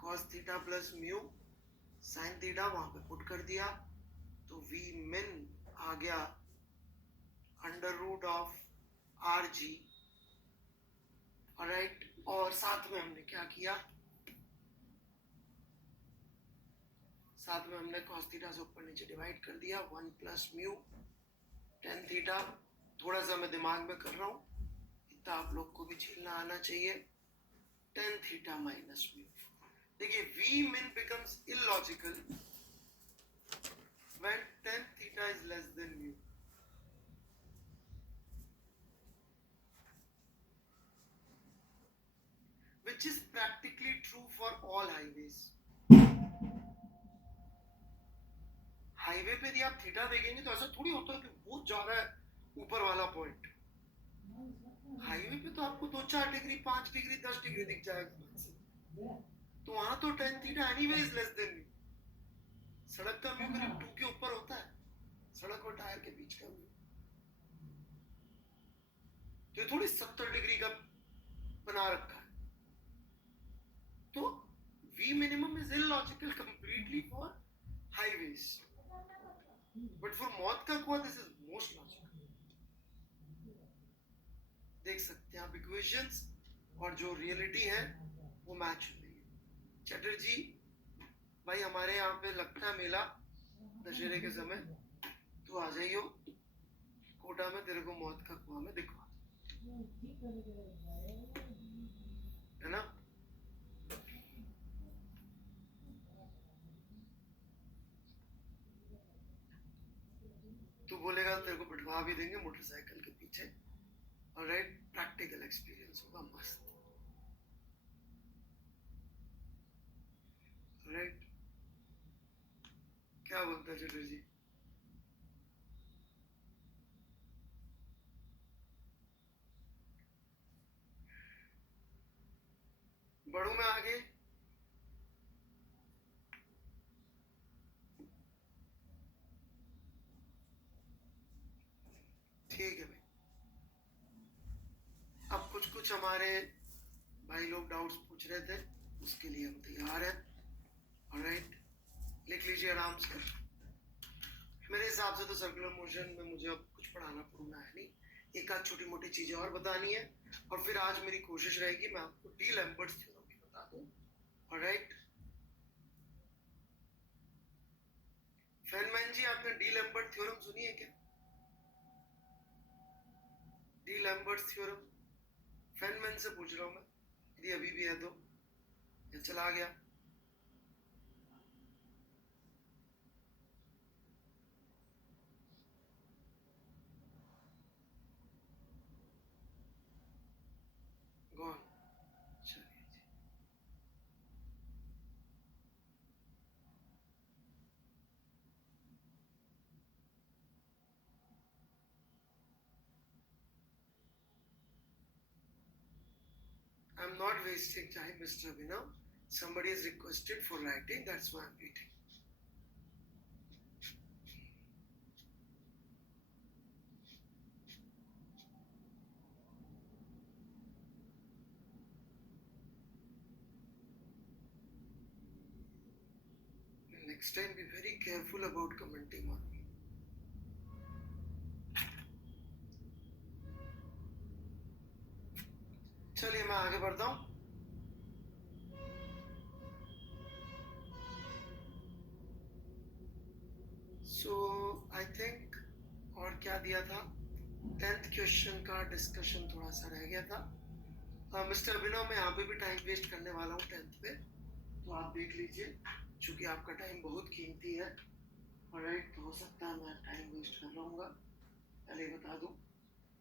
cos theta plus mu sine theta, वहां पे पुट कर दिया तो वी मिन आ गया under root of R G. Alright, और साथ में हमने क्या किया, साथ में हमने cos थीटा से ऊपर नीचे डिवाइड कर दिया, 1 प्लस म्यू टेन थीटा। थोड़ा सा मैं दिमाग में कर रहा हूँ, इतना आप लोग को भी झेलना आना चाहिए, टेन थीटा माइनस म्यू। देखिए v min becomes illogical when tan theta is less than mu, which is practically true for all highways। Highway पे यदि आप थीटा देखेंगे तो ऐसा थोड़ी होता है कि बहुत ज्यादा है ऊपर वाला पॉइंट। हाईवे पे तो आपको 2-4 डिग्री 5 डिग्री 10 डिग्री दिख जाएगा, तो वहां तो tan theta anyway is less than mu. सड़क का म्यू करीब 2 के ऊपर होता है, सड़क और टायर के बीच का म्यू, तो ये थोड़ी 70 डिग्री का बना रखा है। तो v minimum is illogical completely for highways, but for मौत का कुआं this is most logical। देख सकते हैं आप इक्वेशंस और जो रियलिटी है वो मैच हो रही है। चटर्जी भाई हमारे यहाँ पे लगता है मेला दशहरे के समय, तो आ जाइयो कोटा में, तेरे को मौत का कुआं में दिखवा, है ना। तू बोलेगा तेरे को बिठवा भी देंगे मोटरसाइकिल के पीछे, ऑलराइट, प्रैक्टिकल एक्सपीरियंस होगा मस्त, ऑलराइट। क्या बोलता है चटर्जी? बढ़ू मैं आगे? ठीक है भाई, अब कुछ कुछ हमारे भाई लोग डाउट्स पूछ रहे थे, उसके लिए हम तैयार हैं, ऑलराइट। लिख लीजिए आराम से। मेरे हिसाब से तो सर्कुलर मोशन में मुझे अब कुछ पढ़ाना पड़ना है नहीं, एक आध छोटी मोटी चीजें और बतानी है, और फिर आज मेरी कोशिश रहेगी मैं आपको डी लैम्बर्ट्स थ्योरम भी बता दूं, ऑलराइट। फेनमैन जी, आपने डी लैम्बर्ट थ्योरम सुनी है क्या? डी लैम्बर्ट थ्योरम फेनमैन से पूछ रहा हूं मैं, यदि अभी भी है तो, या चला गया? गॉन, चलिए जी। I'm not wasting time, Mr. Abhinav. Somebody has requested for writing, that's why I'm waiting. Next time be very careful about commenting on me. चलिए मैं आगे बढ़ता हूं। सो आई थिंक और क्या दिया था, 10th क्वेश्चन का डिस्कशन थोड़ा सा रह गया था। मिस्टर अभिनव, मैं यहाँ पे भी टाइम वेस्ट करने वाला हूँ 10th पे, तो आप देख लीजिए, चूंकि आपका टाइम बहुत कीमती है, ऑलराइट, तो हो सकता है मैं टाइम वेस्ट कर रहूँगा, पहले बता दूँ,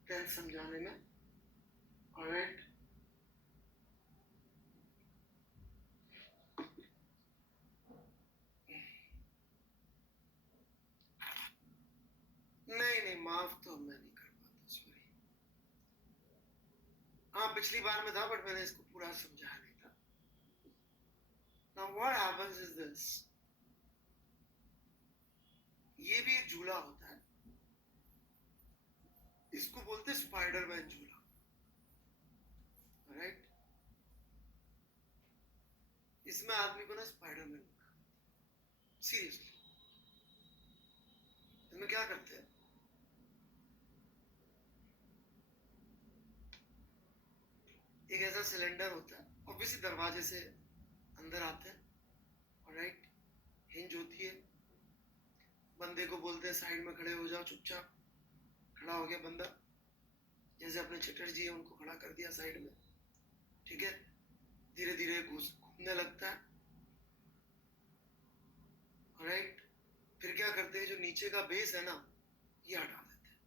10th समझाने में, ऑलराइट। नहीं नहीं, माफ तो मैं नहीं कर पाता, सॉरी। हाँ पिछली बार में था, बट मैंने इसको पूरा समझाया नहीं था. Now what happens is this. ये भी एक झूला होता है, इसको बोलते हैं स्पाइडरमैन झूला. राइट? इसमें आदमी को ना स्पाइडरमैन, सीरियसली इसमें क्या करते हैं, एक ऐसा सिलेंडर होता है, ऑब्वियसली दरवाजे से अंदर आते हैं. ऑलराइट, हिंज होती है, बंदे को बोलते हैं साइड में खड़े हो जाओ, चुपचाप खड़ा हो गया बंदा, जैसे अपने चटर्जी है उनको खड़ा कर दिया साइड में. ठीक है, धीरे धीरे घूमने लगता है. ऑलराइट, फिर क्या करते हैं, जो नीचे का बेस है ना, ये हटा देते हैं.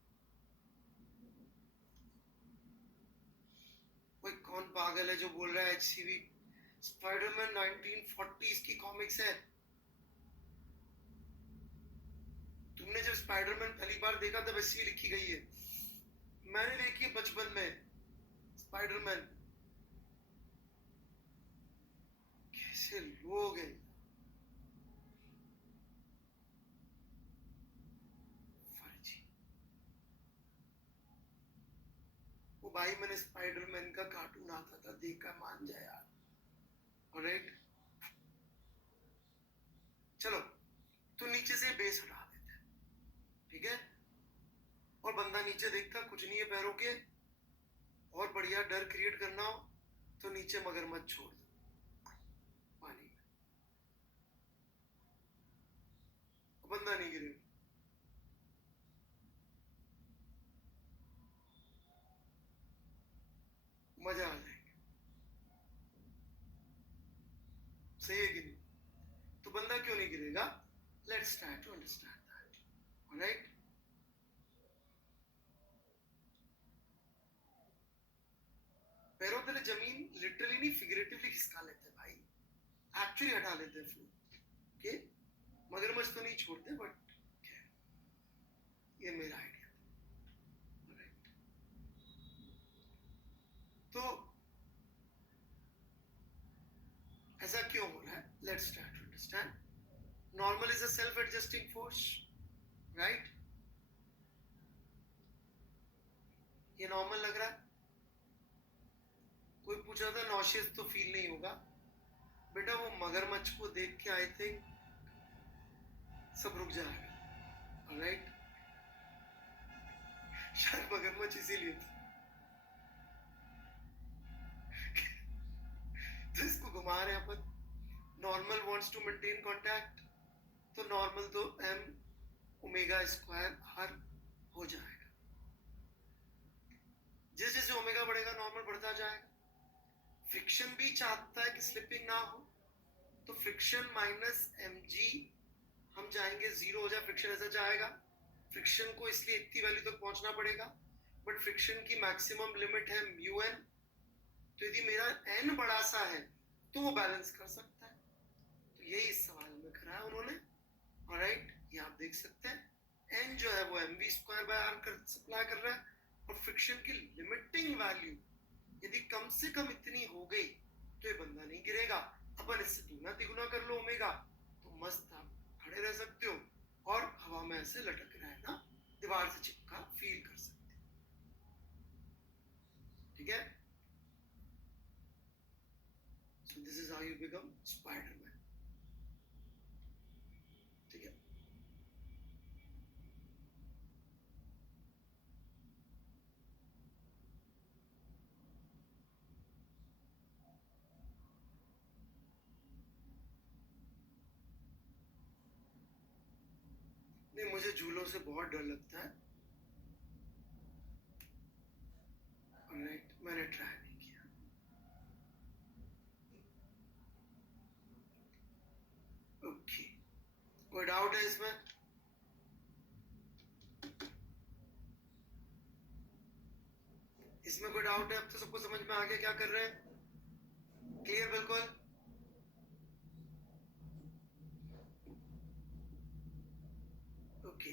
कोई कौन पागल है जो बोल रहा है HCV? स्पाइडरमैन 1940s की कॉमिक्स है. तुमने जब स्पाइडरमैन पहली बार देखा तब ऐसी लिखी गई है. मैंने देखी है बचपन में स्पाइडरमैन. कैसे लोग हैं, फर्जी. वो भाई, मैंने स्पाइडरमैन का कार्टून आता था, देखकर मान जाए यार. ऑलराइट, चलो, तो नीचे से बेस हटा देते हैं. ठीक है, और बंदा नीचे देखता कुछ नहीं है पैरों के, और बढ़िया डर क्रिएट करना हो तो नीचे मगरमच्छ छोड़ दो पानी में, बंदा नहीं गिरेगा. मजा आ जाएगा. सही है कि नहीं? तो बंदा क्यों नहीं गिरेगा? Let's try to understand that. Alright, पैरों तले जमीन लिटरली नहीं, फिगरेटिवली खिसका लेते हैं भाई, एक्चुअली हटा लेते हैं. ओके, मगरमच्छ तो नहीं छोड़ते, बट ये मेरा आइडिया था. राइट, तो ऐसा क्यों हो रहा है? Let's try to understand. Normal is a self adjusting force. Right, ये नॉर्मल लग रहा है. कोई पूछा था नॉशियस तो फील नहीं होगा. बेटा, वो मगरमच्छ को देख के आई थिंक सब रुक जाएगा. ऑलराइट, शायद मगरमच्छ इसीलिए थी. तो इसको घुमा रहे हैं अपन. Normal wants to maintain contact, तो नॉर्मल तो m ओमेगा स्क्वायर r हो जाएगा. जैसे जैसे ओमेगा बढ़ेगा नॉर्मल बढ़ता जाएगा. फ्रिक्शन भी चाहता है कि स्लिपिंग ना हो, तो फ्रिक्शन माइनस mg, हम जाएंगे जीरो हो जाए, फ्रिक्शन ऐसा जाएगा. फ्रिक्शन को इसलिए इतनी वैल्यू तक पहुंचना पड़ेगा, बट फ्रिक्शन की मैक्सिमम लिमिट है μn. तो यदि मेरा n बड़ा सा है तो वो बैलेंस कर सकता है. तो यही इस सवाल में करा है उन्होंने. ऑलराइट, ये आप देख सकते हैं, n जो है वो mv square by r supply कर रहा है, और फ्रिक्शन की लिमिटिंग वैल्यू यदि कम से कम इतनी हो गई तो ये बंदा नहीं गिरेगा. अपन इससे दुगना तिगुना कर लो ओमेगा, तो मस्त आप खड़े रह सकते हो, और हवा में ऐसे लटक रहा है ना, दीवार से चिपका फील कर सकते हो. ठीक है, so this is how you become Spider-Man. ठीक है, नहीं, मुझे झूलों से बहुत डर लगता है. ऑलराइट, मैंने ट्राई नहीं किया. ओके, कोई डाउट है इसमें? इसमें कोई डाउट है? अब तो सबको समझ में आ गया क्या कर रहे हैं? क्लियर बिल्कुल? ओके,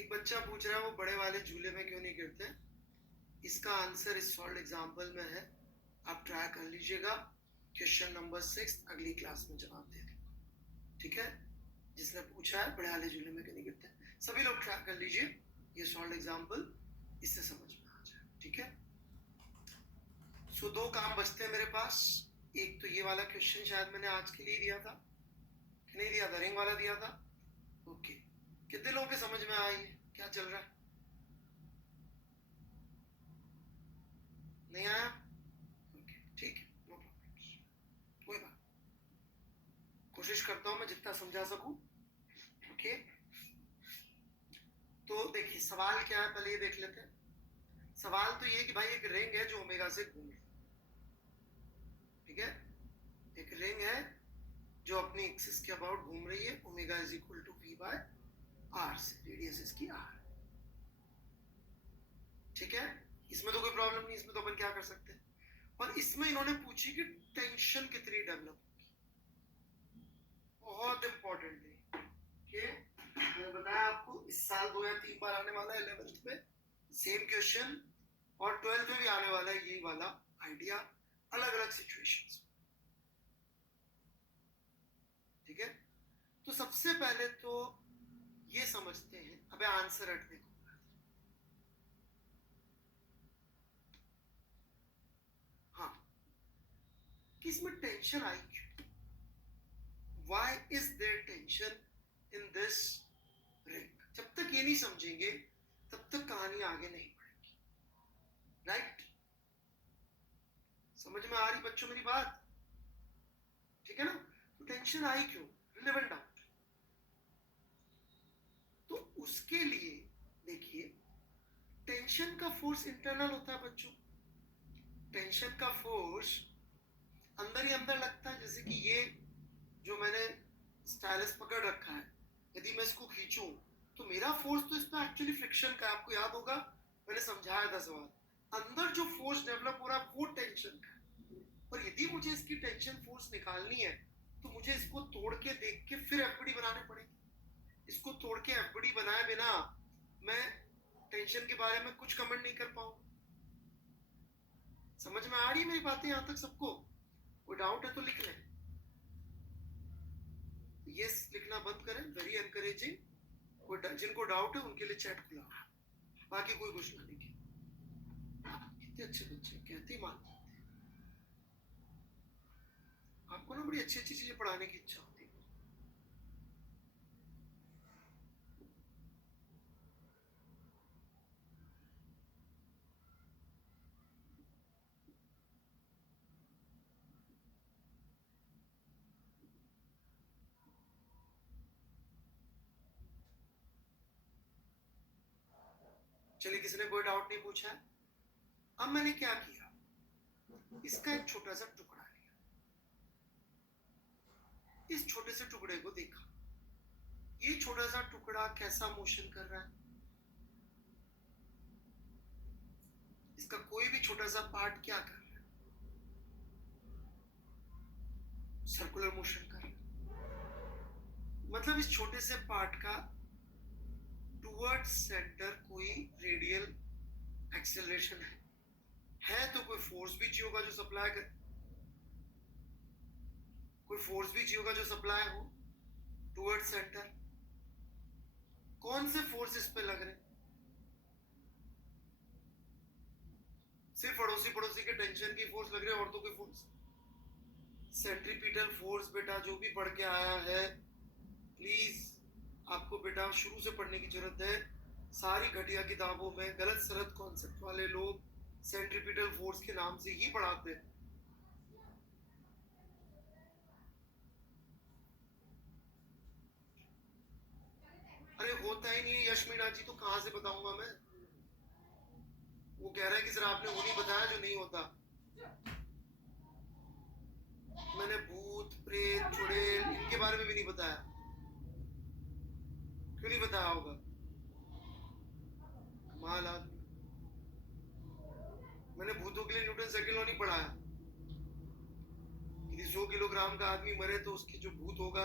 एक बच्चा पूछ रहा है वो बड़े वाले झूले में क्यों नहीं गिरते। इसका आंसर इस सॉल्व एग्जाम्पल में है, आप ट्राई कर लीजिएगा। क्वेश्चन नंबर 6 अगली क्लास में जवाब दे देंगे, ठीक है। जिसने पूछा है बड़े वाले झूले में क्यों नहीं गिरते, सभी लोग ट्राई कर लीजिए ये सॉल्व एग्जाम्पल, इससे समझ में आ जाए, ठीक है। सो 2 काम बचते हैं मेरे पास। एक तो ये वाला क्वेश्चन शायद मैंने आज के लिए दिया था कि नहीं दिया था, रिंग वाला दिया था। ओके, कितने लोगों के समझ में आई है क्या चल रहा है, नहीं आया? ओके ठीक है, नो प्रॉब्लम, कोई बात, कोशिश करता हूं मैं जितना समझा सकूं। ओके, तो देखिए सवाल क्या है, पहले ये देख लेते हैं। सवाल तो ये कि भाई एक रिंग है जो ओमेगा से घूम रही है, ठीक है। एक रिंग है जो अपनी एक्सिस के अबाउट घूम रही है, omega is equal to V by R से, रेडियस इसकी आर, ठीक है। इसमें तो कोई प्रॉब्लम नहीं, इसमें तो अपन क्या कर सकते हैं। और इसमें इन्होंने पूछी कि टेंशन कितनी डेवलप होगी, बहुत इंपॉर्टेंट है कि मैंने बताया आपको इस साल 2 या 3 बार आने वाला है 11th में सेम क्वेश्चन, और 12th में भी आने वाला है यही वाला आइडिया, अलग अलग सिचुएशंस, ठीक है। तो सबसे पहले तो ये समझते हैं, अबे आंसर हटने को, हाँ, कि इसमें टेंशन आई क्यों, why is there tension in this ring. जब तक ये नहीं समझेंगे तब तक कहानी आगे नहीं बढ़ेगी, राइट। समझ में आ रही बच्चों मेरी बात, ठीक है ना। तो टेंशन आई क्यों, रिलेवेंट डाउट। तो उसके लिए देखिए, टेंशन का फोर्स इंटरनल होता है बच्चों, टेंशन का फोर्स अंदर ही अंदर लगता है। जैसे कि ये जो मैंने स्टाइलस पकड़ रखा है, यदि मैं इसको खींचूं तो मेरा फोर्स तो इसमें एक्चुअली फ्रिक्शन का, आपको याद होगा मैंने समझाया था सवाल, अंदर जो फोर्स डेवलप हो रहा है वो टेंशन का है। और यदि मुझे इसकी टेंशन फोर्स निकालनी है तो मुझे इसको तोड़ के देख के फिर एफबीडी बनाने पड़ेगी। इसको तोड़ के एफबीडी बनाए बिना मैं टेंशन के बारे में कुछ कमेंट नहीं कर पाऊंगा। समझ में आ रही है मेरी बातें यहां तक सबको? कोई डाउट है तो लिख लें, यस लिखना बंद करें, वेरी एनकरेजिंग। कोई जिनको डाउट है उनके लिए चैट खुला, बाकी कोई कुछ ना लिखे। कितने अच्छे बच्चे कहते ही मानते हैं, आपको ना बड़ी अच्छी अच्छी चीजें पढ़ाने की इच्छा होती है। चलिए, किसी ने कोई डाउट नहीं पूछा है। अब मैंने क्या किया, इसका एक छोटा सा टुकड़ा लिया, इस छोटे से टुकड़े को देखा, ये छोटा सा टुकड़ा कैसा मोशन कर रहा है, इसका कोई भी छोटा सा पार्ट क्या कर रहा है, सर्कुलर मोशन कर रहा है। मतलब इस छोटे से पार्ट का टुवर्ड्स सेंटर कोई रेडियल एक्सेलरेशन है तो कोई फोर्स भी चाहिए होगा जो सप्लाई कर, कोई फोर्स भी चाहिए होगा जो सप्लाई हो टुवर्ड्स सेंटर। कौन से फोर्स इस पे लग रहे, सिर्फ पड़ोसी पड़ोसी के टेंशन की फोर्स लग रही है और तो कोई फोर्स, सेंट्रीपिटल फोर्स बेटा जो भी पढ़ के आया है, प्लीज आपको बेटा शुरू से पढ़ने की जरूरत है। सारी घटिया किताबों में गलत सलत कॉन्सेप्ट वाले लोग सेंट्रीपिटल फोर्स के नाम से ही पढ़ाते हैं। अरे होता ही नहीं है यश मीणा जी, तो कहां से बताऊंगा मैं। वो कह रहा है कि सर आपने वो नहीं बताया जो नहीं होता। मैंने भूत प्रेत चुड़ैल इनके बारे में भी नहीं बताया, क्यों नहीं बताया होगा, कमाल आदमी। मैंने भूतों के लिए न्यूटन सेकंड लॉ नहीं पढ़ाया। यदि 100 किलोग्राम का आदमी मरे तो उसकी जो भूत होगा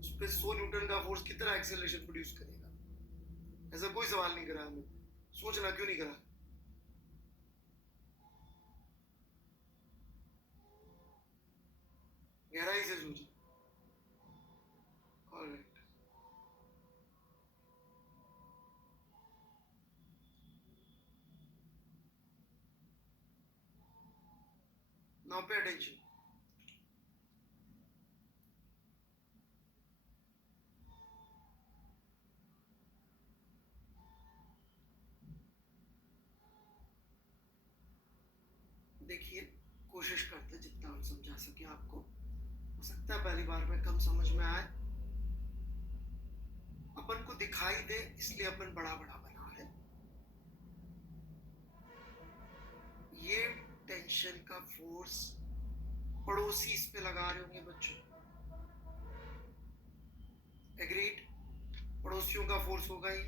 उस पर 100 न्यूटन का फोर्स कितना एक्सेलरेशन प्रोड्यूस करेगा। ऐसा कोई सवाल नहीं करा हमने, सोचना क्यों नहीं करा? गहराई से सोचो। Alright, now pay attention. देखिए, कोशिश करते जितना हम समझा सके आपको। हो सकता है पहली बार में कम समझ में आए, अपन को दिखाई दे इसलिए अपन बड़ा बड़ा बना रहे। ये टेंशन का फोर्स पड़ोसी इस पे लगा रहे होंगे बच्चों, एग्रीड? पड़ोसियों का फोर्स होगा ही,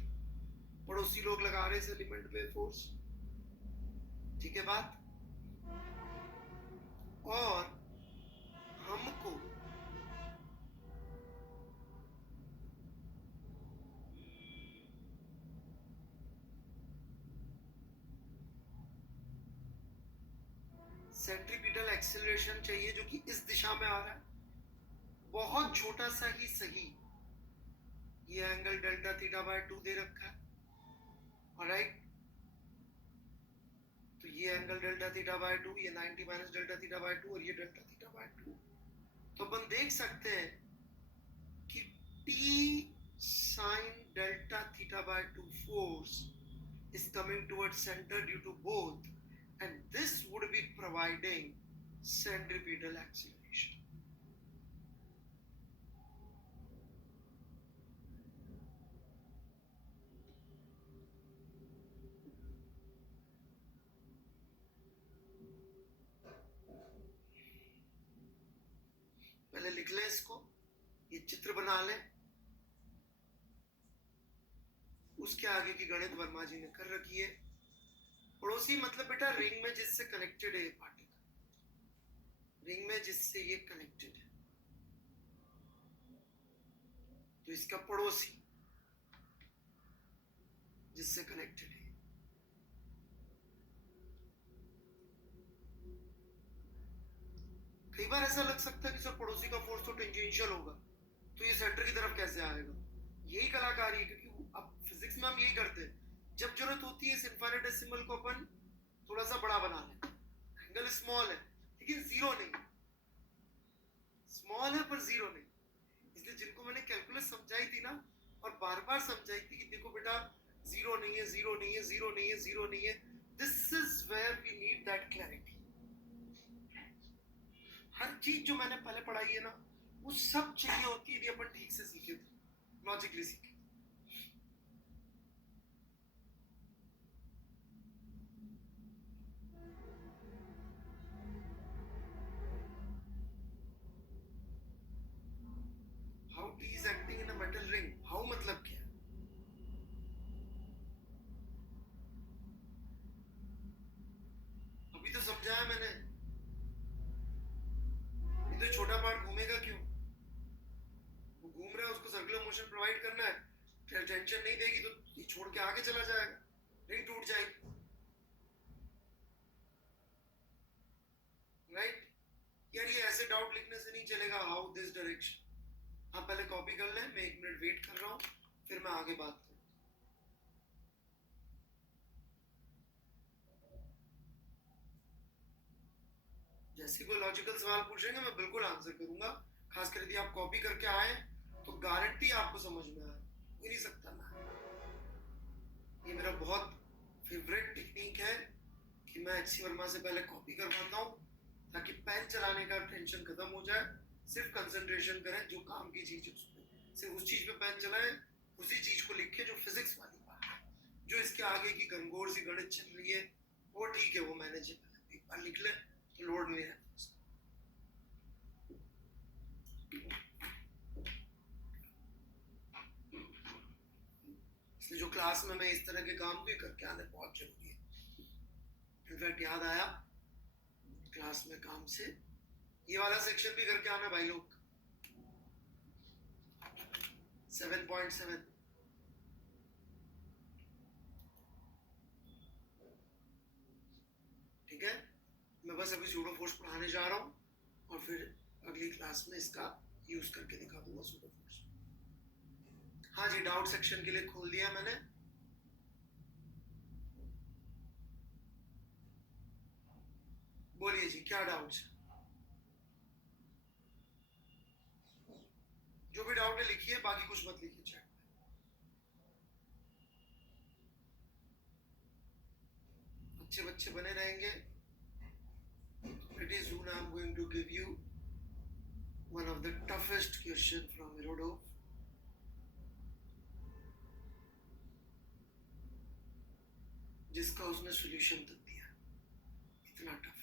पड़ोसी लोग लगा रहे इस एलिमेंट पे फोर्स, ठीक है बात? और हमको सेंट्रीपिटल एक्सेलरेशन चाहिए जो कि इस दिशा में आ रहा है, बहुत छोटा सा ही सही। ये एंगल डेल्टा थीटा बाय 2 दे रखा है, ऑलराइट? तो ये एंगल डेल्टा थीटा बाय 2, ये 90 माइनस डेल्टा थीटा बाय 2 और ये डेल्टा थीटा बाय 2। तो अपन देख सकते हैं कि T sin delta theta by 2 force is coming towards center due to both, and this would be providing centripetal acceleration. पहले लिख लें इसको, ये चित्र बना लें, उसके आगे की गणित वर्मा जी ने कर रखी है। पड़ोसी मतलब बेटा रिंग में जिससे कनेक्टेड है ये पार्टिकल, रिंग में जिससे ये कनेक्टेड है, तो इसका पड़ोसी जिससे कनेक्टेड है। कई बार ऐसा लग सकता है कि सर पड़ोसी का फोर्स तो टेंजेंशियल होगा, तो ये सेंटर की तरफ कैसे आएगा? यही कलाकारी है, क्योंकि अब फिजिक्स में हम यही करते हैं, जब जरूरत होती है इस इनफाइनेटेसिमल को अपन थोड़ा सा बड़ा बना लें। एंगल स्मॉल है लेकिन जीरो नहीं, स्मॉल है पर जीरो नहीं। इसलिए जिनको मैंने कैलकुलस समझाई थी ना, और बार बार समझाई थी कि देखो बेटा जीरो नहीं है, जीरो नहीं है, जीरो नहीं है, जीरो नहीं है, this is where we need that clarity. हर चीज जो मैंने पहले पढ़ाई है ना, वो सब चाहिए होती है यदि अपन ठीक से सीखे थे, लॉजिकली सीखे। How T is acting in a metal ring, how मतलब क्या? अभी तो समझाया मैंने, तो छोटा पार्ट घूमेगा क्यों? वो घूम रहा है, उसको सर्कुलर मोशन प्रोवाइड करना है, टेंशन नहीं देगी तो ये छोड़ के आगे चला जाएगा, रिंग टूट जाएगी, राइट? यार ये ऐसे डाउट लिखने से नहीं चलेगा, हाउ दिस डायरेक्शन। आप पहले कॉपी कर लें, मैं 1 मिनट वेट कर रहा हूँ, फिर मैं आगे बात करूँ। जैसे कोई लॉजिकल सवाल पूछेंगे मैं बिल्कुल आंसर करूंगा, खासकर यदि आप कॉपी करके आए तो गारंटी आपको समझ में आए, हो नहीं सकता ना। ये मेरा बहुत फेवरेट टेक्निक है कि मैं एचसी वर्मा से पहले कॉपी करवाता हूँ, ताकि पेन चलाने का टेंशन खत्म हो जाए, सिर्फ कंसंट्रेशन करें जो काम की चीज है उस पर, सिर्फ उस चीज पे पेन चलाएं, उसी चीज को लिखे जो फिजिक्स वाली बात है। जो इसके आगे की घनघोर सी गणित चल रही है वो ठीक है, वो मैनेज एक बार लिख ले तो लोड नहीं है। इसलिए जो क्लास में मैं इस तरह के काम भी करके आने बहुत जरूरी है। इनफैक्ट याद आया क्लास में काम से, ये वाला सेक्शन भी करके आना भाई लोग। 7.7 क्लास में इसका यूज करके दिखा दूंगा सुपर फोर्स। हाँ जी, डाउट सेक्शन के लिए खोल दिया मैंने। बोलिए जी, क्या डाउट्स? जो भी डाउट है लिखिए, बाकी कुछ मत लिखिए चैट में। अच्छे बच्चे बने रहेंगे। Pretty soon I'm going to give you one of the toughest question from Herodov. जिसका उसने सॉल्यूशन तक दिया, इतना tough.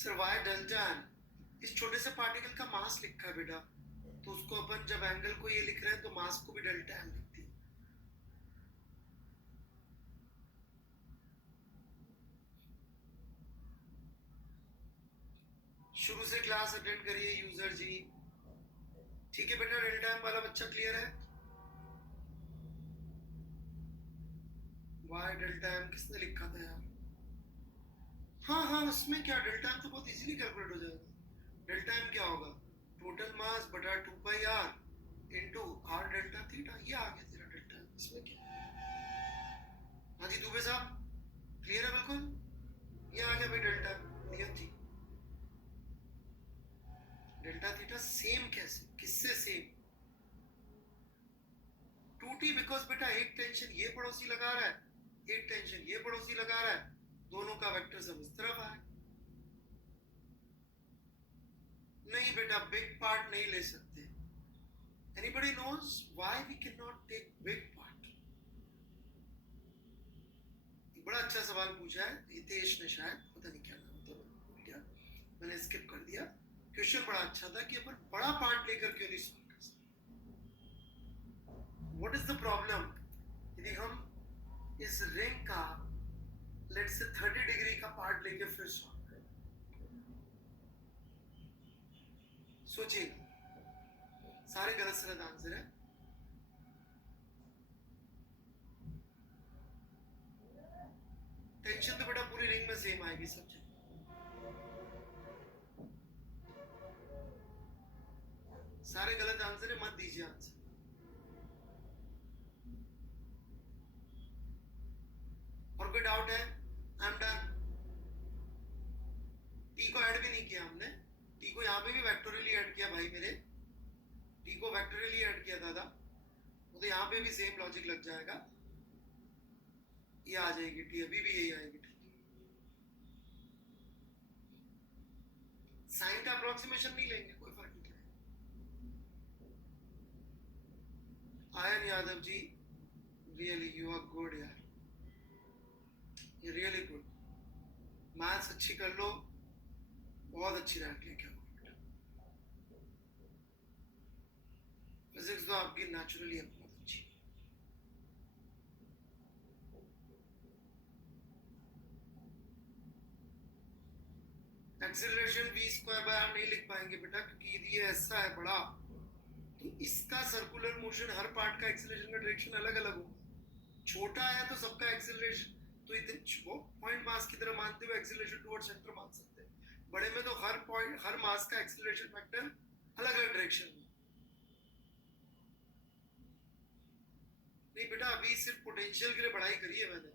Sir why delta N, इस छोटे से पार्टिकल का मास लिखा है बेटा, तो उसको अपन जब एंगल को ये लिख रहे हैं तो मास को भी डेल्टा एन लिखते हैं। शुरू से क्लास अटेंड करिए यूजर जी। ठीक है बेटा, डेल्टा एम वाला बच्चा क्लियर है? वाई डेल्टा एम किसने लिखा था यार? हाँ हाँ, उसमें क्या, डेल्टा एम तो बहुत इजीली कैलकुलेट हो जाएगा। डेल्टा एम क्या होगा? टोटल मास बटा 2 pi r into r delta theta. ये आ गया तेरा डेल्टा एम। इसमें क्या? हाँ जी दुबे साहब, क्लियर है बिल्कुल? ये आ गया भाई डेल्टा एम। नियत जी, डेल्टा थीटा सेम कैसे, किससे सेम? 2t, बिकॉज बेटा एक टेंशन ये पड़ोसी लगा रहा है, एक टेंशन ये पड़ोसी लगा रहा है, दोनों का वेक्टर सब इस तरफ आए। नहीं बेटा, बिग पार्ट नहीं ले सकते। Anybody knows why we can not take big part? बड़ा अच्छा सवाल पूछा है हितेश ने, शायद पता नहीं क्या नाम था, भूल गया, मैंने स्किप कर दिया। क्वेश्चन बड़ा अच्छा था कि अपन बड़ा पार्ट लेकर क्यों नहीं सॉल्व कर सकते? व्हाट इज द प्रॉब्लम यदि हम इस रिंग का लेट्स से 30 डिग्री का पार्ट लेके फिर सॉल्व करें? सोचिए, सारे गलत सलत आंसर है। टेंशन तो बेटा पूरी रिंग में सेम आएगी सब जगह। सारे गलत आंसर है, मत दीजिए आंसर। और कोई डाउट है? I am done. टी को ऐड भी नहीं किया हमने, टी को यहाँ पे भी वेक्टोरियली ऐड किया भाई मेरे, टी को वेक्टोरियली ऐड किया दादा, तो यहाँ पे भी सेम लॉजिक लग जाएगा। ये आ जाएगी टी, अभी भी यही आएगी टी। साइन का अप्रोक्सीमेशन नहीं लेंगे, कोई फर्क नहीं पड़ेगा। Ayan Yadav ji, really you are good यार, ये रियली गुड। मैथ्स अच्छी कर लो, बहुत अच्छी रैंक लेके आओ। फिजिक्स तो आपकी नेचुरली बहुत अच्छी। Acceleration v square by R नहीं लिख पाएंगे बेटा, क्योंकि यदि ये ऐसा है बड़ा, तो इसका सर्कुलर मोशन, हर पार्ट का एक्सेलरेशन का डायरेक्शन अलग अलग होगा। छोटा है तो सबका एक्सेलरेशन तो इतने पॉइंट मास की तरह मानते हुए एक्सेलरेशन टुवर्ड सेंटर मान सकते हैं। बड़े में तो हर पॉइंट, हर मास का एक्सेलरेशन फैक्टर अलग अलग डायरेक्शन में। नहीं बेटा, अभी सिर्फ पोटेंशियल के लिए पढ़ाई करी है मैंने।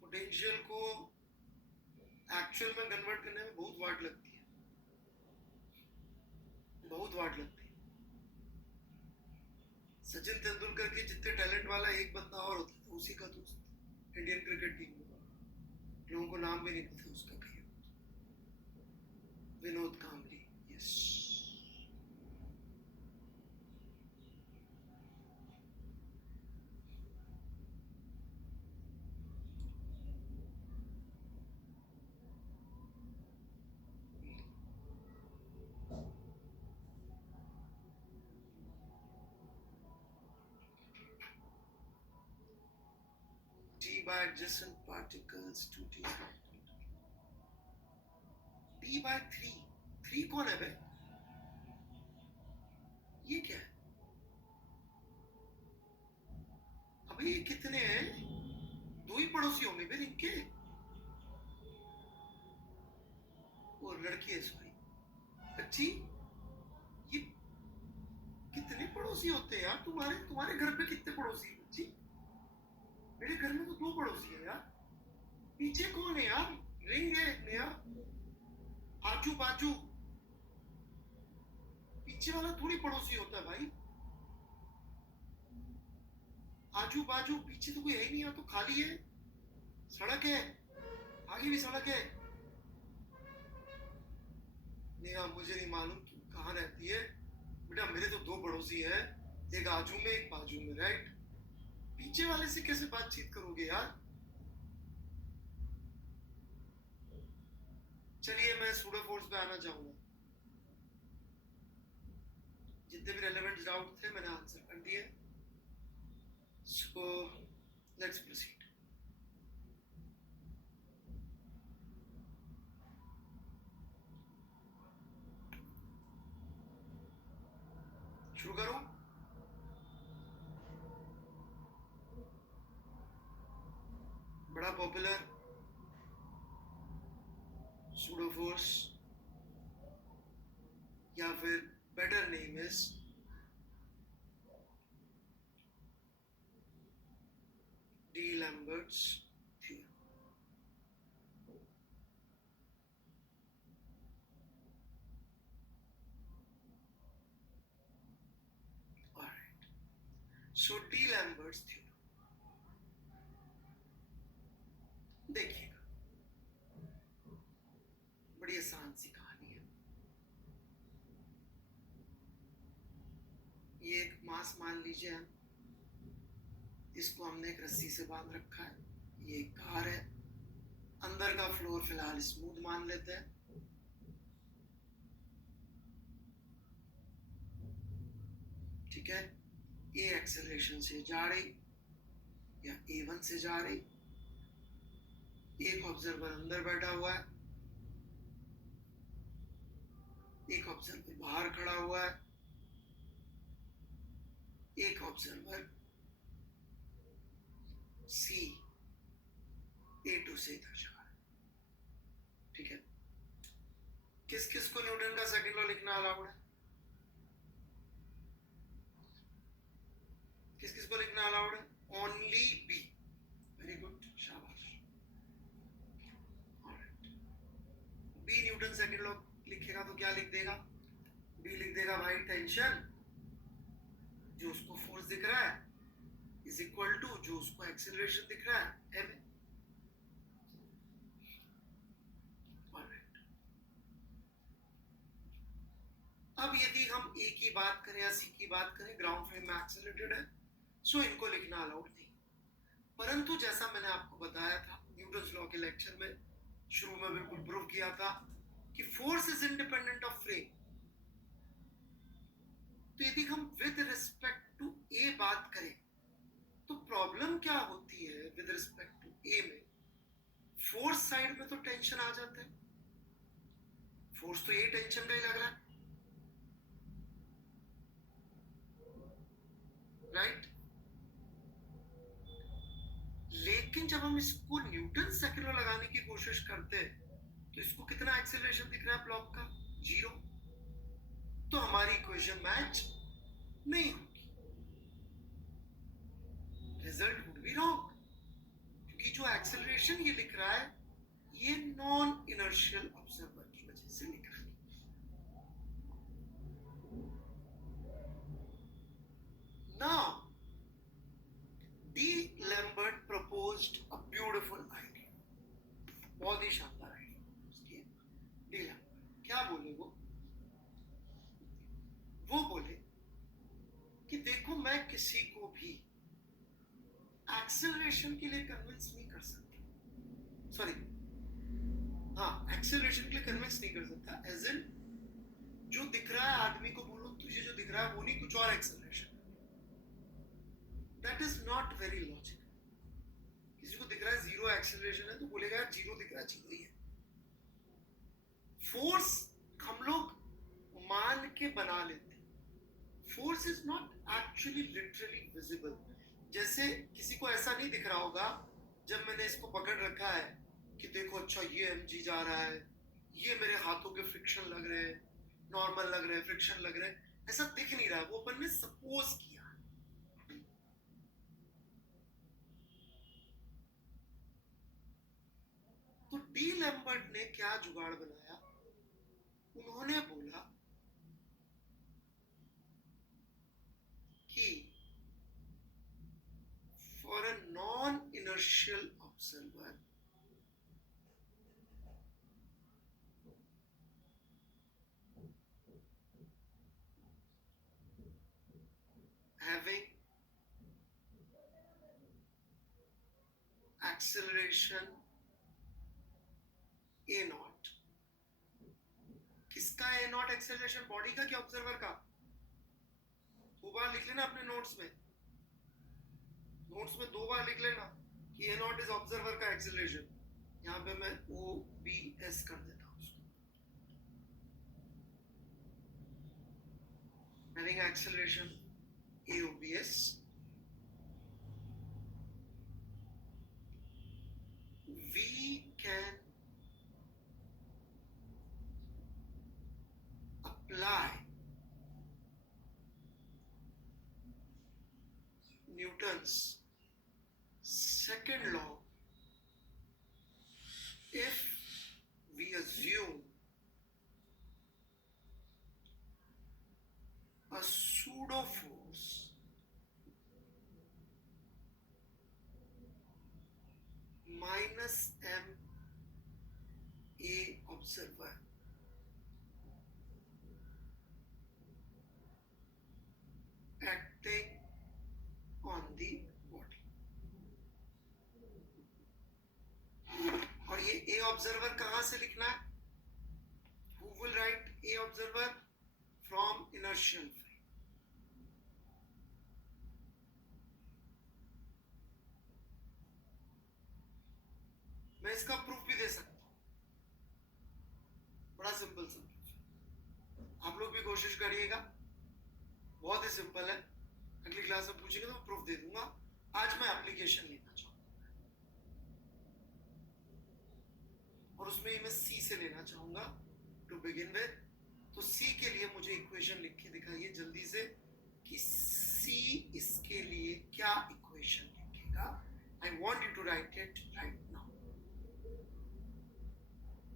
पोटेंशियल को एक्चुअल में कन्वर्ट करने में बहुत वाट लगती है, बहुत वाट लगती है। सचिन तेंदुलकर के जितने टैलेंट वाला एक बंदा और होता था, उसी का दोस्त इंडियन क्रिकेट टीम में, लोगों को नाम भी नहीं पता उसका, कहीं Vinod Kambli. Yes, by adjacent particles to t t by 3। 3 कौन है बे? ये क्या है? अभी ये कितने हैं? 2 ही पड़ोसी होंगे फिर इनके। वो लड़की है सॉरी, बच्ची, ये कितने पड़ोसी होते हैं यार तुम्हारे? तुम्हारे घर पे कितने पड़ोसी हैं बच्ची? मेरे घर में तो 2 पड़ोसी है यार। पीछे कौन है यार? रिंग है नया, आजू बाजू। पीछे वाला थोड़ी पड़ोसी होता है भाई। आजू बाजू पीछे तो कोई है ही नहीं, यहाँ तो खाली है, सड़क है, आगे भी सड़क है। नेहा मुझे नहीं मालूम तू कहाँ रहती है बेटा, मेरे तो 2 पड़ोसी हैं, एक आजू में एक बाजू में, राइट? पीछे वाले से कैसे बातचीत करोगे यार? चलिए मैं सूडो फोर्स पे आना चाहूंगा। जितने भी रेलेवेंट डाउट थे मैंने आंसर कर दिए। So let's proceed. शुरू करूं? बड़ा पॉपुलर सूडो फोर्स, या फिर better name is D-Lambert's theorem. Alright, so D-Lambert's theorem देखिएगा, बड़ी आसान सी कहानी है। ये एक मास मान लीजिए हम, इसको हमने एक रस्सी से बांध रखा है। ये एक कार है, अंदर का फ्लोर फिलहाल स्मूथ मान लेते हैं। ठीक है, ए एक्सेलरेशन से जा रही या A1 से जा रही, एक ऑब्जर्वर अंदर बैठा हुआ है, एक ऑब्जर्वर बाहर खड़ा हुआ है, एक ऑब्जर्वर C A2 से इधर जा रहा है। ठीक है, किस किस को न्यूटन का सेकंड लॉ लिखना अलाउड है? किस किस को लिखना अलाउड है? Only B. वेरी गुड, शाबाश। बी न्यूटन सेकंड लॉ लिखेगा तो क्या लिख देगा? बी लिख देगा भाई टेंशन, जो उसको फोर्स दिख रहा है, इज इक्वल टू जो उसको एक्सेलरेशन दिख रहा है, एम। अब यदि हम ए की बात करें या सी की बात करें, ग्राउंड फ्रेम में एक्सेलरेटेड है, सो इनको लिखना अलाउड नहीं। परंतु जैसा मैंने आपको बताया था न्यूटन्स लॉ के लेक्चर में, शुरू में बिल्कुल प्रूव किया था कि force is independent of frame. तो यदि हम विद रिस्पेक्ट टू ए बात करें तो प्रॉब्लम क्या होती है विद रिस्पेक्ट टू ए में? फोर्स साइड में तो टेंशन आ जाता है, फोर्स तो ये टेंशन का ही लग रहा है, राइट? लेकिन जब हम इसको न्यूटन सेकंड लॉ लगाने की कोशिश करते हैं तो इसको कितना एक्सेलरेशन दिख रहा है ब्लॉक का? 0। तो हमारी इक्वेशन मैच नहीं होगी, रिजल्ट वुड बी रॉन्ग, क्योंकि जो एक्सेलरेशन ये लिख रहा है ये नॉन इनर्शियल ऑब्जर्वर की वजह से लिख रहा है। Now, D-Lambert proposed a beautiful idea, बहुत ही शानदार आइडिया उसकी। D-Lambert क्या बोले वो बोले कि देखो मैं किसी को भी एक्सेलरेशन के लिए कन्विंस नहीं कर सकता, सॉरी हाँ, एक्सेलरेशन के लिए कन्विंस नहीं कर सकता, एज इन जो दिख रहा है आदमी को बोलो तुझे जो दिख रहा है वो नहीं, कुछ और acceleration. That is not very logical. किसी को दिख रहा है 0 एक्सेलरेशन है तो बोलेगा यार 0 दिख रहा है, 0 ही है। फोर्स हम लोग मान के बना लेते हैं, force is not actually literally visible. जैसे किसी को ऐसा नहीं दिख रहा होगा जब मैंने इसको पकड़ रखा है कि देखो अच्छा ये mg जा रहा है, ये मेरे हाथों के फ्रिक्शन लग रहे हैं, नॉर्मल लग रहे हैं, फ्रिक्शन लग रहे हैं, ऐसा दिख नहीं रहा है, वो अपन ने सपोज किया। तो डी लैम्बर्ट ने क्या जुगाड़ बनाया, उन्होंने बोला कि for a non-inertial observer, having acceleration a naught, किसका a naught acceleration, बॉडी का क्या ऑब्जर्वर का? दो बार लिख लेना अपने नोट्स में, दो बार लिख लेना कि a naught इज ऑब्जर्वर का एक्सेलरेशन। यहाँ पे मैं OBS कर देता हूँ उसको, having acceleration AOBS, we can apply Newton's second law if we assume a pseudo force minus m a observer acting on the body, और ये a observer कहाँ से लिखना है? Who will write a observer? From inertial frame. मैं इसका proof भी दे सकता हूँ, बड़ा सिंपल सा प्रूफ, आप लोग भी कोशिश करिएगा, बहुत ही सिंपल है। अगली क्लास में पूछेंगे तो मैं प्रूफ दे दूंगा, आज मैं एप्लीकेशन लेना चाहूंगा और उसमें ही मैं सी से लेना चाहूंगा टू बिगिन विद। तो सी के लिए मुझे इक्वेशन लिख के दिखाइए जल्दी से कि सी इसके लिए क्या इक्वेशन लिखेगा। I want you to write it right now,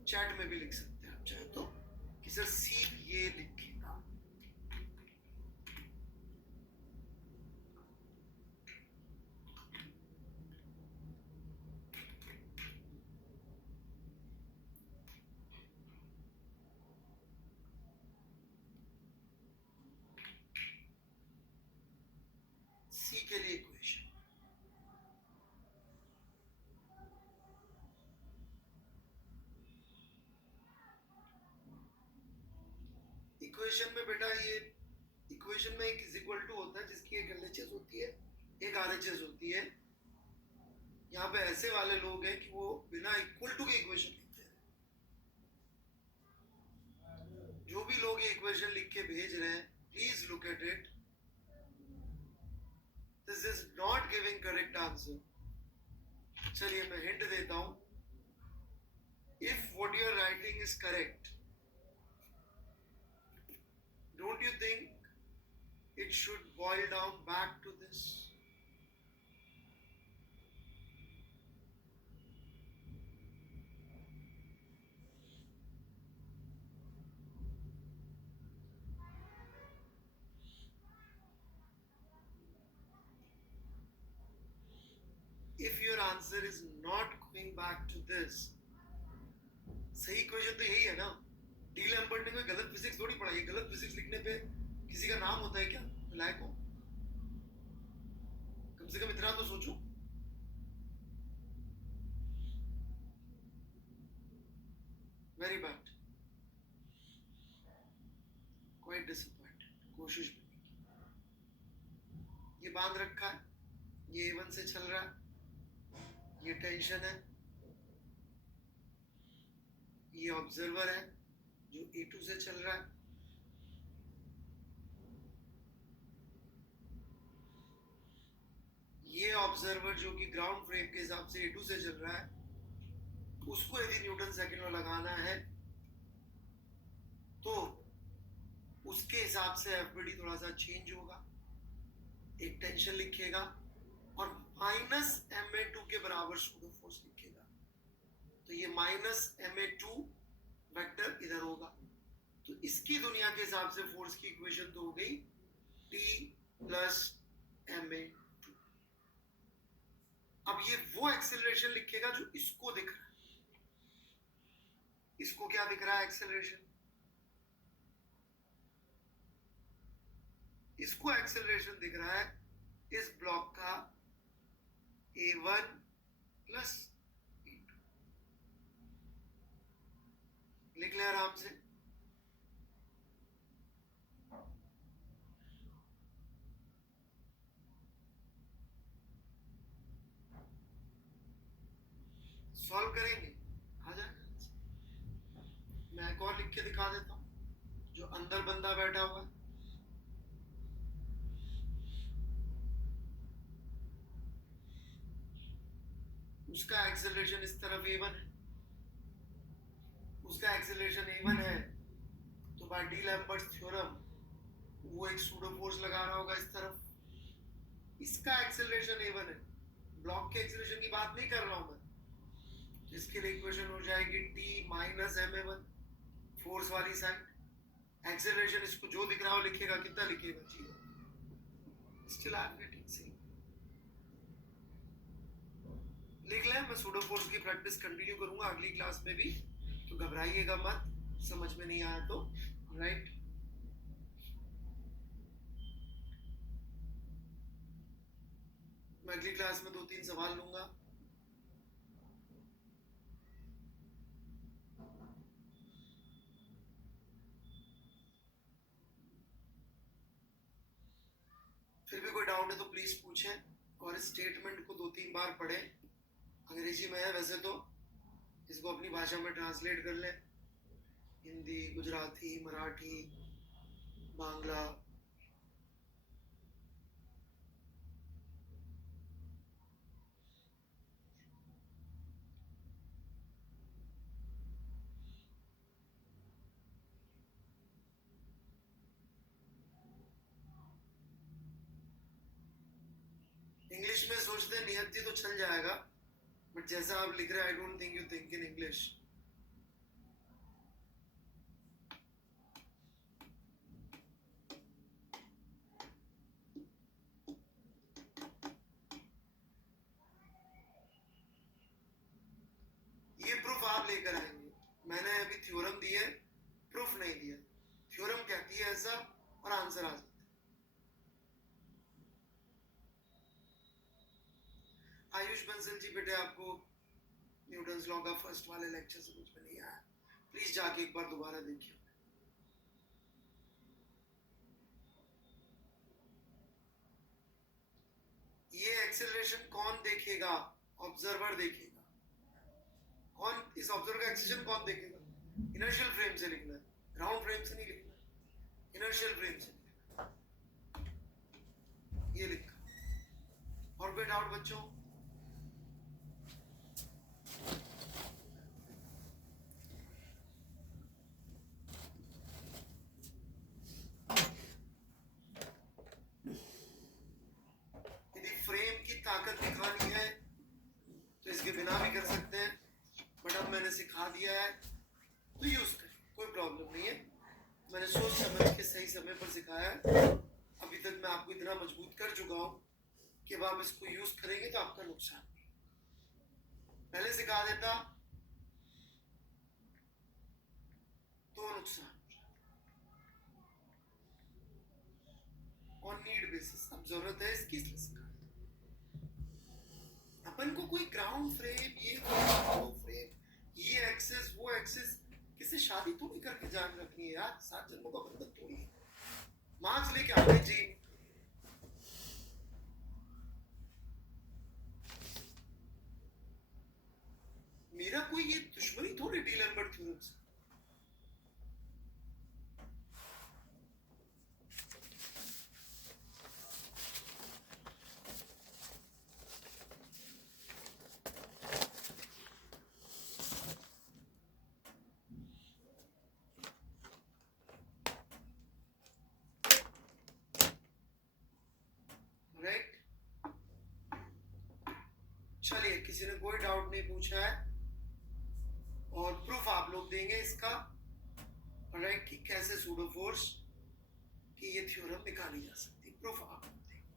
chat में भी लिख सकते हैं आप चाहे तो कि सर सी ये लिखेगा। सी के लिए इक्वेशन, इक्वेशन में बेटा ये इक्वेशन में एक इज इक्वल टू होता है जिसकी एक एलएचएस होती है, एक आरएचएस होती है। यहाँ पे ऐसे वाले लोग हैं कि वो बिना इक्वल टू के इक्वेशन लिखते हैं। जो भी लोग ये इक्वेशन लिख के भेज रहे हैं, please look at it, this is not giving correct answer. चलिए मैं हिंट देता हूं, if what you are writing is correct, don't you think it should boil down back to this? If your answer is not going back to this, सही equation तो यही है ना। D Lambert ने कोई गलत फिजिक्स थोड़ी पढ़ाई, गलत फिजिक्स लिखने पे किसी का नाम होता है क्या? लायक हो, कम से कम इतना तो सोचो। वेरी बैड, क्वाइट डिसअपॉइंटेड, कोशिश भी नहीं की। ये बांध रखा है, ये A1 से चल रहा है, ये टेंशन है, ये ऑब्जर्वर है जो A2 से चल रहा है, ये ऑब्जर्वर जो कि ग्राउंड फ्रेम के हिसाब से A2 से चल रहा है, उसको यदि न्यूटन सेकंड में लगाना है तो उसके हिसाब से एफबीडी थोड़ा सा चेंज होगा, एक टेंशन लिखेगा और माइनस ma2 के बराबर सूडो फोर्स लिखेगा। तो ये माइनस ma2 वेक्टर इधर होगा। तो इसकी दुनिया के हिसाब से फोर्स की इक्वेशन तो हो गई T प्लस ma2। अब ये वो एक्सेलरेशन लिखेगा जो इसको दिख रहा है। इसको क्या दिख रहा है एक्सेलरेशन? इसको एक्सेलरेशन दिख रहा है इस ब्लॉक का A1 प्लस A2। लिख ले आराम से। सॉल्व करेंगे, आ जाएगा। मैं एक और लिख के दिखा देता हूं। जो अंदर बंदा बैठा हुआ है, उसका एक्सेलरेशन इस तरफ A1 है, उसका एक्सेलरेशन A1 है, तो बाय डी लैम्बर्ट्स थ्योरम वो एक सूडो फोर्स लगा रहा होगा इस तरफ। इसका एक्सेलरेशन A1 है, ब्लॉक के एक्सेलरेशन की बात नहीं कर रहा हूं मैं। तो इसके लिए इक्वेशन हो जाएगी T माइनस ma1 फोर्स वाली साइड। एक्सेलरेशन इसको जो दिख रहा हो लिखेगा, कितना लिखेगा? 0। स्टिल आई एम गेटिंग सी। लिख ले, मैं सूडो फोर्स की प्रैक्टिस कंटिन्यू करूंगा अगली क्लास में भी, तो घबराइएगा मत समझ में नहीं आया तो। राइट, मैं अगली क्लास में 2-3 सवाल लूंगा। फिर भी कोई डाउट है तो प्लीज पूछें और इस स्टेटमेंट को 2-3 बार पढ़ें। अंग्रेजी में है वैसे तो, इसको अपनी भाषा में ट्रांसलेट कर लें, हिंदी, गुजराती, मराठी, बांग्ला। इंग्लिश में सोचते हैं नियति तो चल जाएगा, बट जैसा आप लिख रहे हैं I don't think you think in English. ये प्रूफ आप लेकर आएंगे। मैंने अभी थ्योरम दिए, प्रूफ नहीं दिया। थ्योरम कहती है ऐसा और आंसर आ जाता है। आयुष बंसल जी बेटे, आपको न्यूटन्स लॉ का फर्स्ट वाले लेक्चर समझ में नहीं आया, प्लीज जाके एक बार दोबारा देखिए। ये एक्सेलरेशन कौन देखेगा? ऑब्जर्वर देखेगा। कौन इस ऑब्जर्वर का एक्सेलरेशन कौन देखेगा? इनर्शियल फ्रेम से लिखना है, ग्राउंड फ्रेम से नहीं लिखना, इनर्शियल फ्रेम से लिखना। ये लिखा। और कोई डाउट बच्चों? ताकत दिखानी है तो इसके बिना भी कर सकते हैं, बट अब मैंने सिखा दिया है तो यूज करें, कोई प्रॉब्लम नहीं है। मैंने सोच समझ के सही समय पर सिखाया है। अभी तक मैं आपको इतना मजबूत कर चुका हूं कि अब आप इसको यूज करेंगे तो आपका नुकसान नहीं। पहले सिखा देता तो नुकसान ऑन नीड बेसिस। अब जरूरत है इसकी, इसलिए सिखा। अपन को कोई ग्राउंड फ्रेम, ये वो फ्रेम, ये एक्सेस वो एक्सेस, किसी शादी तो नहीं करके जान रखनी है यार। 7 जन्मों का बंधन थोड़ी है। मार्क्स लेके आने जी। मेरा कोई ये दुश्मनी थोड़ी डी लैम्बर्ट थ्योरम से। किसी ने कोई डाउट नहीं पूछा है, और प्रूफ आप लोग देंगे इसका, राइट, कि कैसे सूडो फोर्स की ये थ्योरम निकाली जा सकती है, प्रूफ आप लोग देंगे,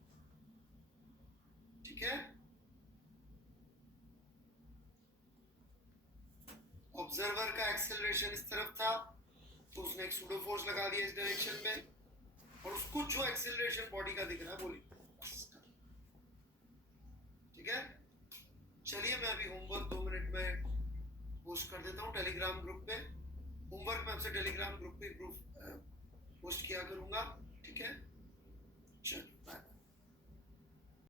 ठीक है। ऑब्जर्वर का एक्सेलरेशन इस तरफ था, तो उसने एक सूडो फोर्स लगा दिया इस डायरेक्शन में, और उसको जो एक्सेलरेशन बॉडी का दिख रहा है वो लिख, ठीक है। चलिए मैं अभी होमवर्क 2 मिनट में पोस्ट कर देता हूँ टेलीग्राम ग्रुप पे। होमवर्क मैं आपसे टेलीग्राम ग्रुप पे पोस्ट किया करूंगा, ठीक है। चलो बाय।